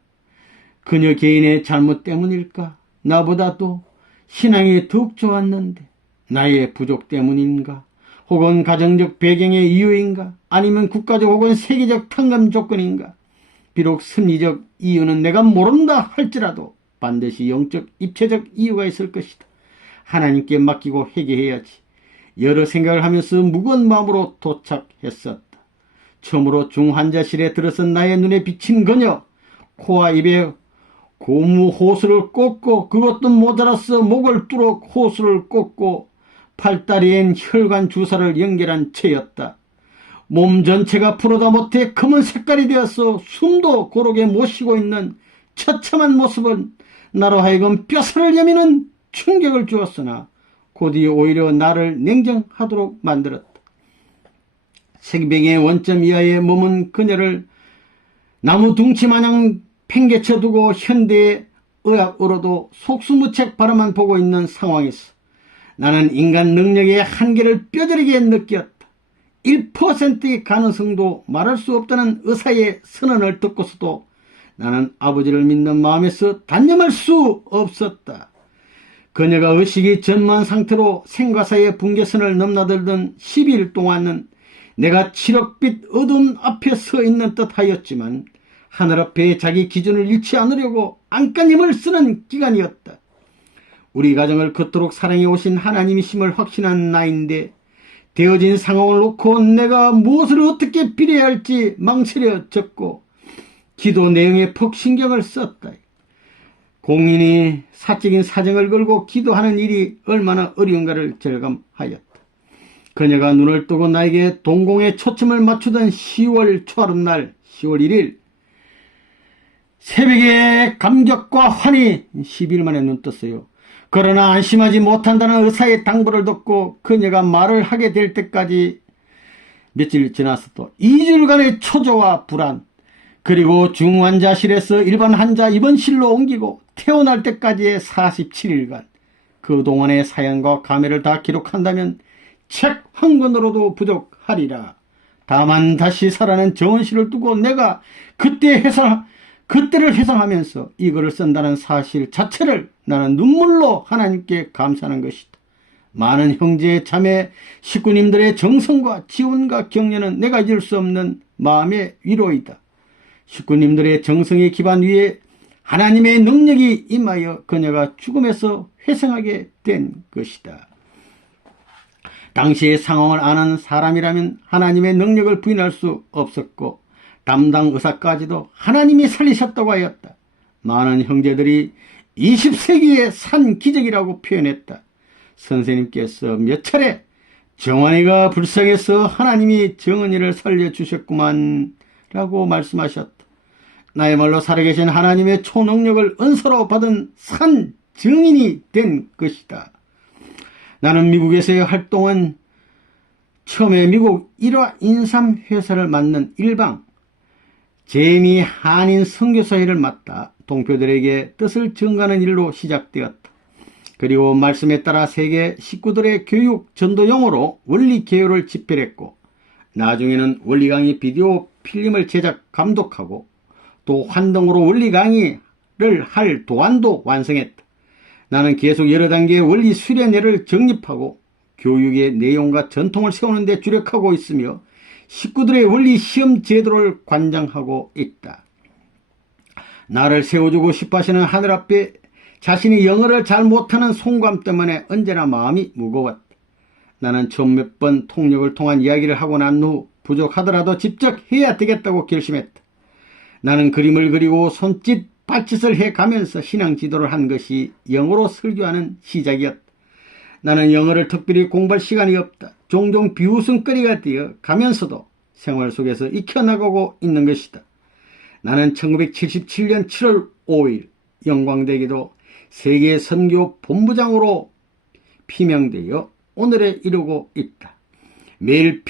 그녀 개인의 잘못 때문일까? 나보다도 신앙이 더욱 좋았는데 나의 부족 때문인가? 혹은 가정적 배경의 이유인가? 아니면 국가적 혹은 세계적 탕감 조건인가? 비록 심리적 이유는 내가 모른다 할지라도 반드시 영적, 입체적 이유가 있을 것이다. 하나님께 맡기고 회개해야지. 여러 생각을 하면서 무거운 마음으로 도착했었다. 처음으로 중환자실에 들어선 나의 눈에 비친 그녀. 코와 입에 고무 호스를 꽂고, 그것도 모자라서 목을 뚫어 호스를 꽂고 팔다리엔 혈관 주사를 연결한 채였다. 몸 전체가 풀어다 못해 검은 색깔이 되어서 숨도 고르게 못 쉬고 있는 처참한 모습은 나로 하여금 뼈살을 여미는 충격을 주었으나 곧이 오히려 나를 냉정하도록 만들었다. 색병의 원점 이하에 머문 그녀를 나무 둥치마냥 팽개쳐두고 현대의 의학으로도 속수무책 바라만 보고 있는 상황에서 나는 인간 능력의 한계를 뼈저리게 느꼈다. 1%의 가능성도 말할 수 없다는 의사의 선언을 듣고서도 나는 아버지를 믿는 마음에서 단념할 수 없었다. 그녀가 의식이 전무한 상태로 생과사의 분계선을 넘나들던 10일 동안은 내가 7억빛 어둠 앞에 서 있는 듯 하였지만 하늘 앞에 자기 기준을 잃지 않으려고 안간힘을 쓰는 기간이었다. 우리 가정을 그토록 사랑해 오신 하나님이심을 확신한 나인데 되어진 상황을 놓고 내가 무엇을 어떻게 빌어야 할지 망설여졌고 기도 내용에 퍽 신경을 썼다. 공인이 사적인 사정을 걸고 기도하는 일이 얼마나 어려운가를 절감하였다. 그녀가 눈을 뜨고 나에게 동공에 초점을 맞추던 10월 초하룻날 10월 1일 새벽에 감격과 환희 10일 만에 눈 떴어요. 그러나 안심하지 못한다는 의사의 당부를 듣고 그녀가 말을 하게 될 때까지 며칠 지나서 또 2주간의 초조와 불안, 그리고 중환자실에서 일반 환자 입원실로 옮기고 태어날 때까지의 47일간 그동안의 사연과 감회를 다 기록한다면 책 한 권으로도 부족하리라. 다만 다시 살아난 정원실을 두고 내가 그때를 회상하면서 이거를 쓴다는 사실 자체를 나는 눈물로 하나님께 감사하는 것이다. 많은 형제, 자매, 식구님들의 정성과 지원과 격려는 내가 잊을 수 없는 마음의 위로이다. 식구님들의 정성의 기반 위에 하나님의 능력이 임하여 그녀가 죽음에서 회생하게 된 것이다. 당시의 상황을 아는 사람이라면 하나님의 능력을 부인할 수 없었고 담당 의사까지도 하나님이 살리셨다고 하였다. 많은 형제들이 20세기의 산 기적이라고 표현했다. 선생님께서 몇 차례 정원이가 불쌍해서 하나님이 정은이를 살려주셨구만 라고 말씀하셨다. 나야말로 살아계신 하나님의 초능력을 은사로 받은 산 증인이 된 것이다. 나는 미국에서의 활동은 처음에 미국 1화 인삼회사를 맡는 일방 재미 한인 선교사회를 맡아 동표들에게 뜻을 전가하는 일로 시작되었다. 그리고 말씀에 따라 세계 식구들의 교육 전도용으로 원리 개요를 집필했고 나중에는 원리 강의 비디오 필름을 제작 감독하고 또 환등으로 원리 강의를 할 도안도 완성했다. 나는 계속 여러 단계의 원리 수련회를 정립하고 교육의 내용과 전통을 세우는 데 주력하고 있으며 식구들의 원리 시험 제도를 관장하고 있다. 나를 세워주고 싶어 하시는 하늘 앞에 자신이 영어를 잘 못하는 송감 때문에 언제나 마음이 무거웠다. 나는 처음 몇 번 통역을 통한 이야기를 하고 난 후 부족하더라도 직접 해야 되겠다고 결심했다. 나는 그림을 그리고 손짓, 발짓을 해가면서 신앙 지도를 한 것이 영어로 설교하는 시작이었다. 나는 영어를 특별히 공부할 시간이 없다. 종종 비웃음거리가 되어 가면서도 생활 속에서 익혀나가고 있는 것이다. 나는 1977년 7월 5일 영광되게도 세계 선교 본부장으로 피명되어 오늘에 이르고 있다. 매년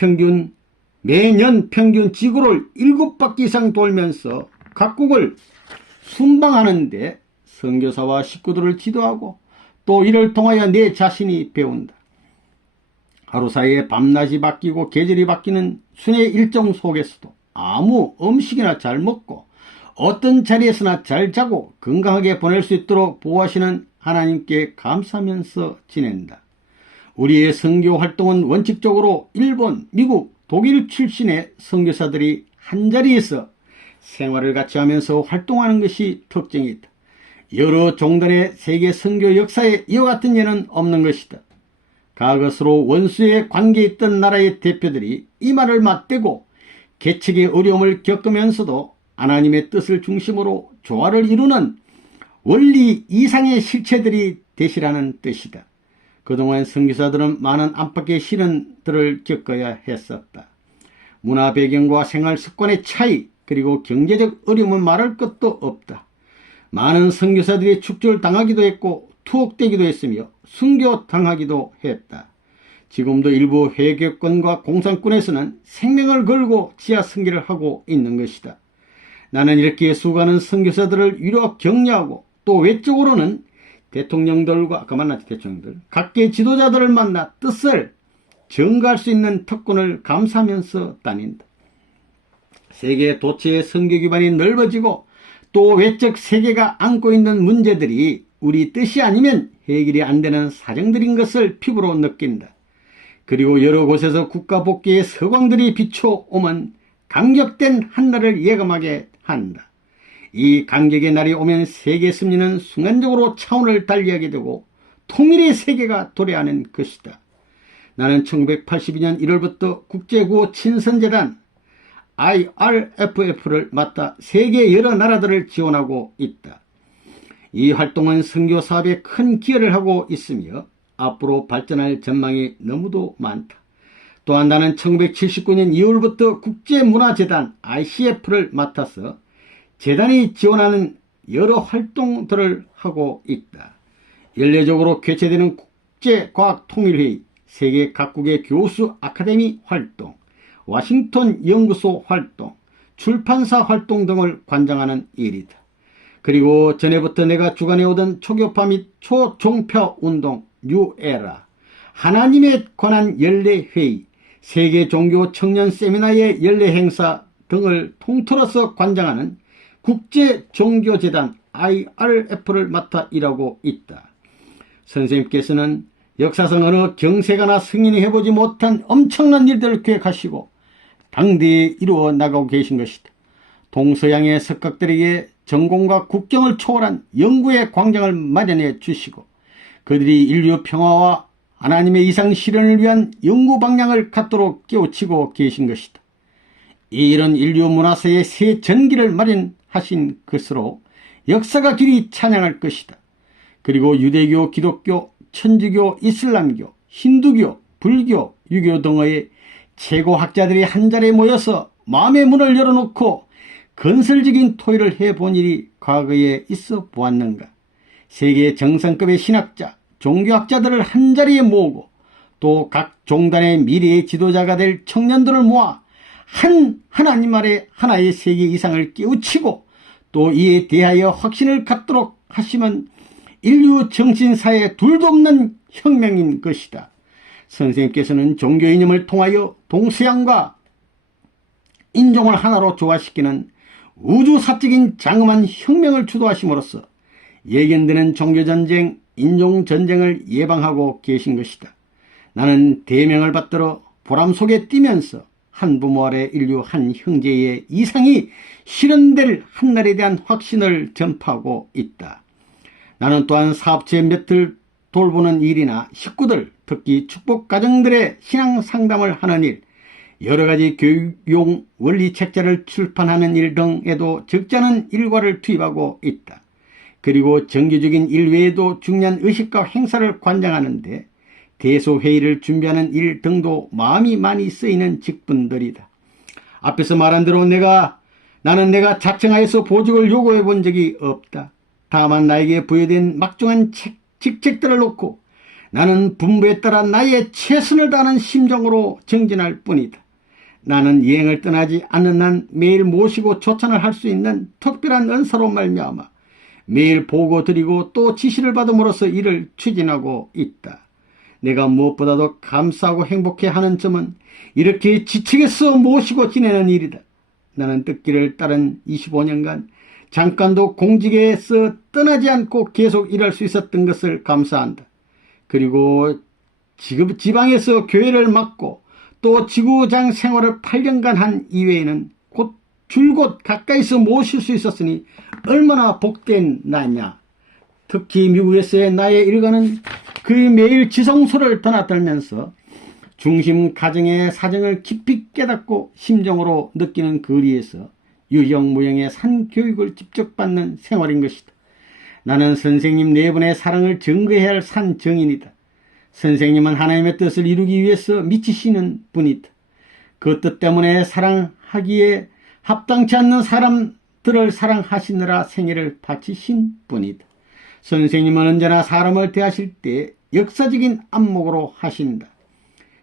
평균 지구를 7바퀴 이상 돌면서 각국을 순방하는데 선교사와 식구들을 지도하고 또 이를 통하여 내 자신이 배운다. 하루 사이에 밤낮이 바뀌고 계절이 바뀌는 순회 일정 속에서도 아무 음식이나 잘 먹고 어떤 자리에서나 잘 자고 건강하게 보낼 수 있도록 보호하시는 하나님께 감사하면서 지낸다. 우리의 선교 활동은 원칙적으로 일본, 미국, 독일 출신의 선교사들이 한자리에서 생활을 같이 하면서 활동하는 것이 특징이다. 여러 종단의 세계 선교 역사에 이와 같은 예는 없는 것이다. 과거스로 원수의 관계에 있던 나라의 대표들이 이 말을 맞대고 개척의 어려움을 겪으면서도 하나님의 뜻을 중심으로 조화를 이루는 원리 이상의 실체들이 되시라는 뜻이다. 그동안 선교사들은 많은 안팎의 시련들을 겪어야 했었다. 문화 배경과 생활 습관의 차이 그리고 경제적 어려움은 말할 것도 없다. 많은 선교사들이 축절당하기도 했고 투옥되기도 했으며 순교당하기도 했다. 지금도 일부 회교권과 공산권에서는 생명을 걸고 지하 선교를 하고 있는 것이다. 나는 이렇게 수많은 선교사들을 위로 격려하고 또 외적으로는 대통령들과 아까 만났던 대통령들 각계 지도자들을 만나 뜻을 전가할 수 있는 특권을 감사하면서 다닌다. 세계 도처의 선교 기반이 넓어지고 또 외적 세계가 안고 있는 문제들이 우리 뜻이 아니면 해결이 안 되는 사정들인 것을 피부로 느낀다. 그리고 여러 곳에서 국가 복귀의 서광들이 비춰오면 감격된 한날을 예감하게 한다. 이 감격의 날이 오면 세계 승리는 순간적으로 차원을 달리하게 되고 통일의 세계가 도래하는 것이다. 나는 1982년 1월부터 국제구호 친선재단 IRFF를 맡아 세계 여러 나라들을 지원하고 있다. 이 활동은 선교 사업에 큰 기여를 하고 있으며 앞으로 발전할 전망이 너무도 많다. 또한 나는 1979년 2월부터 국제문화재단 ICF를 맡아서 재단이 지원하는 여러 활동들을 하고 있다. 연례적으로 개최되는 국제과학통일회의, 세계 각국의 교수 아카데미 활동, 워싱턴 연구소 활동, 출판사 활동 등을 관장하는 일이다. 그리고 전에부터 내가 주관해오던 초교파 및 초종파 운동, 뉴에라, 하나님에 관한 연례회의, 세계 종교 청년 세미나의 연례 행사 등을 통틀어서 관장하는 국제종교재단 IRF를 맡아 일하고 있다. 선생님께서는 역사상 어느 경세가나 승인이 해보지 못한 엄청난 일들을 계획하시고 당대에 이루어 나가고 계신 것이다. 동서양의 석각들에게 전공과 국경을 초월한 연구의 광장을 마련해 주시고 그들이 인류 평화와 하나님의 이상 실현을 위한 연구 방향을 갖도록 깨우치고 계신 것이다. 이런 인류 문화사의 새 전기를 마련하신 것으로 역사가 길이 찬양할 것이다. 그리고 유대교, 기독교, 천주교, 이슬람교, 힌두교, 불교, 유교 등의 최고학자들이 한자리에 모여서 마음의 문을 열어놓고 건설적인 토의를 해본 일이 과거에 있어 보았는가. 세계 정상급의 신학자, 종교학자들을 한자리에 모으고 또 각 종단의 미래의 지도자가 될 청년들을 모아 하나님 아래 하나의 세계 이상을 깨우치고 또 이에 대하여 확신을 갖도록 하시면 인류 정신사에 둘도 없는 혁명인 것이다. 선생님께서는 종교 이념을 통하여 동서양과 인종을 하나로 조화시키는 우주사적인 장엄한 혁명을 주도하심으로써 예견되는 종교전쟁, 인종전쟁을 예방하고 계신 것이다. 나는 대명을 받들어 보람 속에 뛰면서 한 부모 아래 인류 한 형제의 이상이 실현될 한날에 대한 확신을 전파하고 있다. 나는 또한 사업체 몇을 돌보는 일이나 식구들, 특히 축복가정들의 신앙 상담을 하는 일, 여러가지 교육용 원리책자를 출판하는 일 등에도 적지 않은 일과를 투입하고 있다. 그리고 정규적인 일 외에도 중요한 의식과 행사를 관장하는데 대소회의를 준비하는 일 등도 마음이 많이 쓰이는 직분들이다. 앞에서 말한 대로 나는 내가 자청하여서 보직을 요구해 본 적이 없다. 다만 나에게 부여된 막중한 직책들을 놓고 나는 분부에 따라 나의 최선을 다하는 심정으로 정진할 뿐이다. 나는 여행을 떠나지 않는 한 매일 모시고 조찬을 할 수 있는 특별한 은사로 말미암아 매일 보고 드리고 또 지시를 받음으로써 일을 추진하고 있다. 내가 무엇보다도 감사하고 행복해하는 점은 이렇게 지책에서 모시고 지내는 일이다. 나는 뜻기를 따른 25년간 잠깐도 공직에서 떠나지 않고 계속 일할 수 있었던 것을 감사한다. 그리고 지방에서 교회를 맡고 또 지구장 생활을 8년간 한 이외에는 줄곧 가까이서 모실 수 있었으니 얼마나 복된 나냐. 특히 미국에서의 나의 일과는 그 매일 지성소를 드나들면서 중심 가정의 사정을 깊이 깨닫고 심정으로 느끼는 거리에서 유형무형의 산교육을 직접 받는 생활인 것이다. 나는 선생님 네 분의 사랑을 증거해야 할 산정인이다. 선생님은 하나님의 뜻을 이루기 위해서 미치시는 분이다. 그 뜻 때문에 사랑하기에 합당치 않는 사람들을 사랑하시느라 생애를 바치신 분이다. 선생님은 언제나 사람을 대하실 때 역사적인 안목으로 하신다.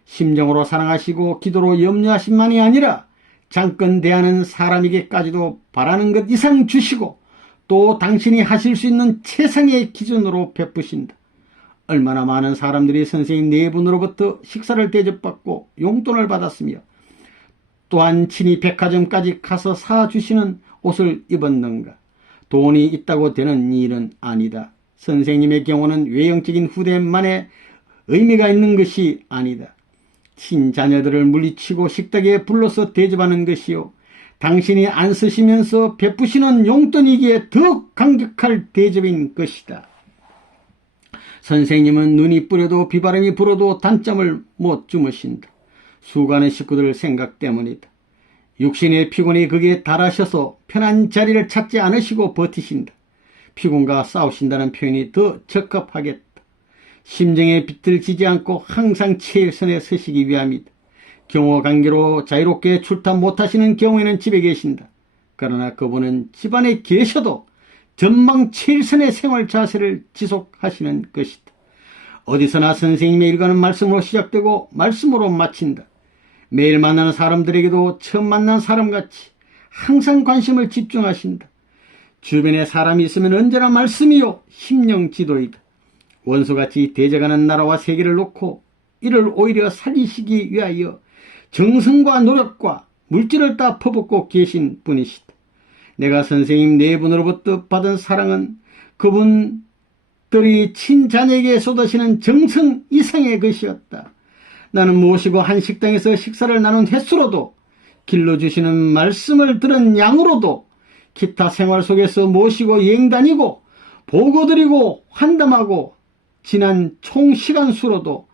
심정으로 사랑하시고 기도로 염려하신만이 아니라 잠깐 대하는 사람에게까지도 바라는 것 이상 주시고 또 당신이 하실 수 있는 최상의 기준으로 베푸신다. 얼마나 많은 사람들이 선생님 네 분으로부터 식사를 대접받고 용돈을 받았으며 또한 친히 백화점까지 가서 사주시는 옷을 입었는가. 돈이 있다고 되는 일은 아니다. 선생님의 경우는 외형적인 후대만의 의미가 있는 것이 아니다. 친자녀들을 물리치고 식탁에 불러서 대접하는 것이요 당신이 안 쓰시면서 베푸시는 용돈이기에 더 감격할 대접인 것이다. 선생님은 눈이 뿌려도 비바람이 불어도 단잠을 못 주무신다. 수많은 식구들 생각 때문이다. 육신의 피곤이 극에 달하셔서 편한 자리를 찾지 않으시고 버티신다. 피곤과 싸우신다는 표현이 더 적합하겠다. 심정에 비틀지지 않고 항상 최선에 서시기 위함이다. 경호관계로 자유롭게 출타 못하시는 경우에는 집에 계신다. 그러나 그분은 집안에 계셔도 전망 최선의 생활 자세를 지속하시는 것이다. 어디서나 선생님의 일과는 말씀으로 시작되고 말씀으로 마친다. 매일 만나는 사람들에게도 처음 만난 사람같이 항상 관심을 집중하신다. 주변에 사람이 있으면 언제나 말씀이요 심령 지도이다. 원수같이 대적하는 나라와 세계를 놓고 이를 오히려 살리시기 위하여 정성과 노력과 물질을 다 퍼붓고 계신 분이시다. 내가 선생님 네 분으로부터 받은 사랑은 그분들이 친자녀에게 쏟으시는 정성 이상의 것이었다. 나는 모시고 한 식당에서 식사를 나눈 횟수로도 길러주시는 말씀을 들은 양으로도 기타 생활 속에서 모시고 여행 다니고 보고드리고 환담하고 지난 총 시간수로도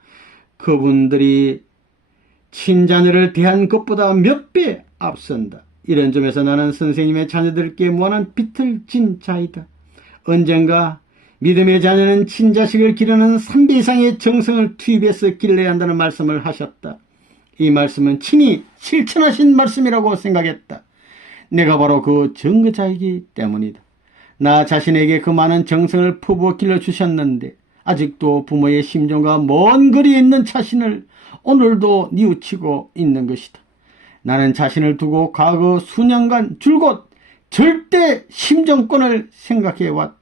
그분들이 친자녀를 대한 것보다 몇 배 앞선다. 이런 점에서 나는 선생님의 자녀들께 무한한 빚을 진 자이다. 언젠가 믿음의 자녀는 친자식을 기르는 3배 이상의 정성을 투입해서 길러야 한다는 말씀을 하셨다. 이 말씀은 친히 실천하신 말씀이라고 생각했다. 내가 바로 그 증거자이기 때문이다. 나 자신에게 그 많은 정성을 퍼부어 길러주셨는데 아직도 부모의 심정과 먼 거리에 있는 자신을 오늘도 뉘우치고 있는 것이다. 나는 자신을 두고 과거 수년간 줄곧 절대 심정권을 생각해왔다.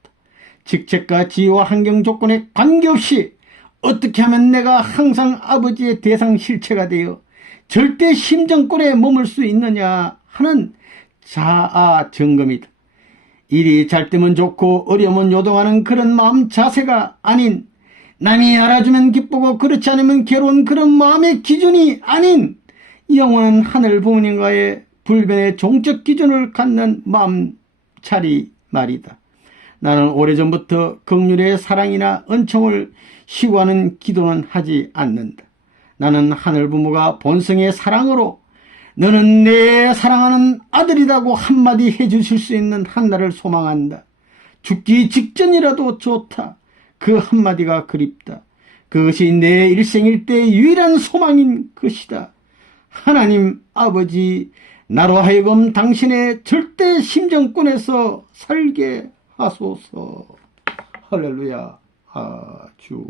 직책과 지위와 환경 조건에 관계없이 어떻게 하면 내가 항상 아버지의 대상 실체가 되어 절대 심정권에 머물 수 있느냐 하는 자아 점검이다. 일이 잘 되면 좋고 어려우면 요동하는 그런 마음 자세가 아닌, 남이 알아주면 기쁘고 그렇지 않으면 괴로운 그런 마음의 기준이 아닌 영원한 하늘 부모님과의 불변의 종적 기준을 갖는 마음차리 말이다. 나는 오래전부터 긍휼의 사랑이나 은총을 시구하는 기도는 하지 않는다. 나는 하늘 부모가 본성의 사랑으로 너는 내 사랑하는 아들이라고 한마디 해주실 수 있는 한날을 소망한다. 죽기 직전이라도 좋다. 그 한마디가 그립다. 그것이 내 일생일대의 유일한 소망인 것이다. 하나님 아버지, 나로 하여금 당신의 절대 심정권에서 살게 하소서. 할렐루야. 아주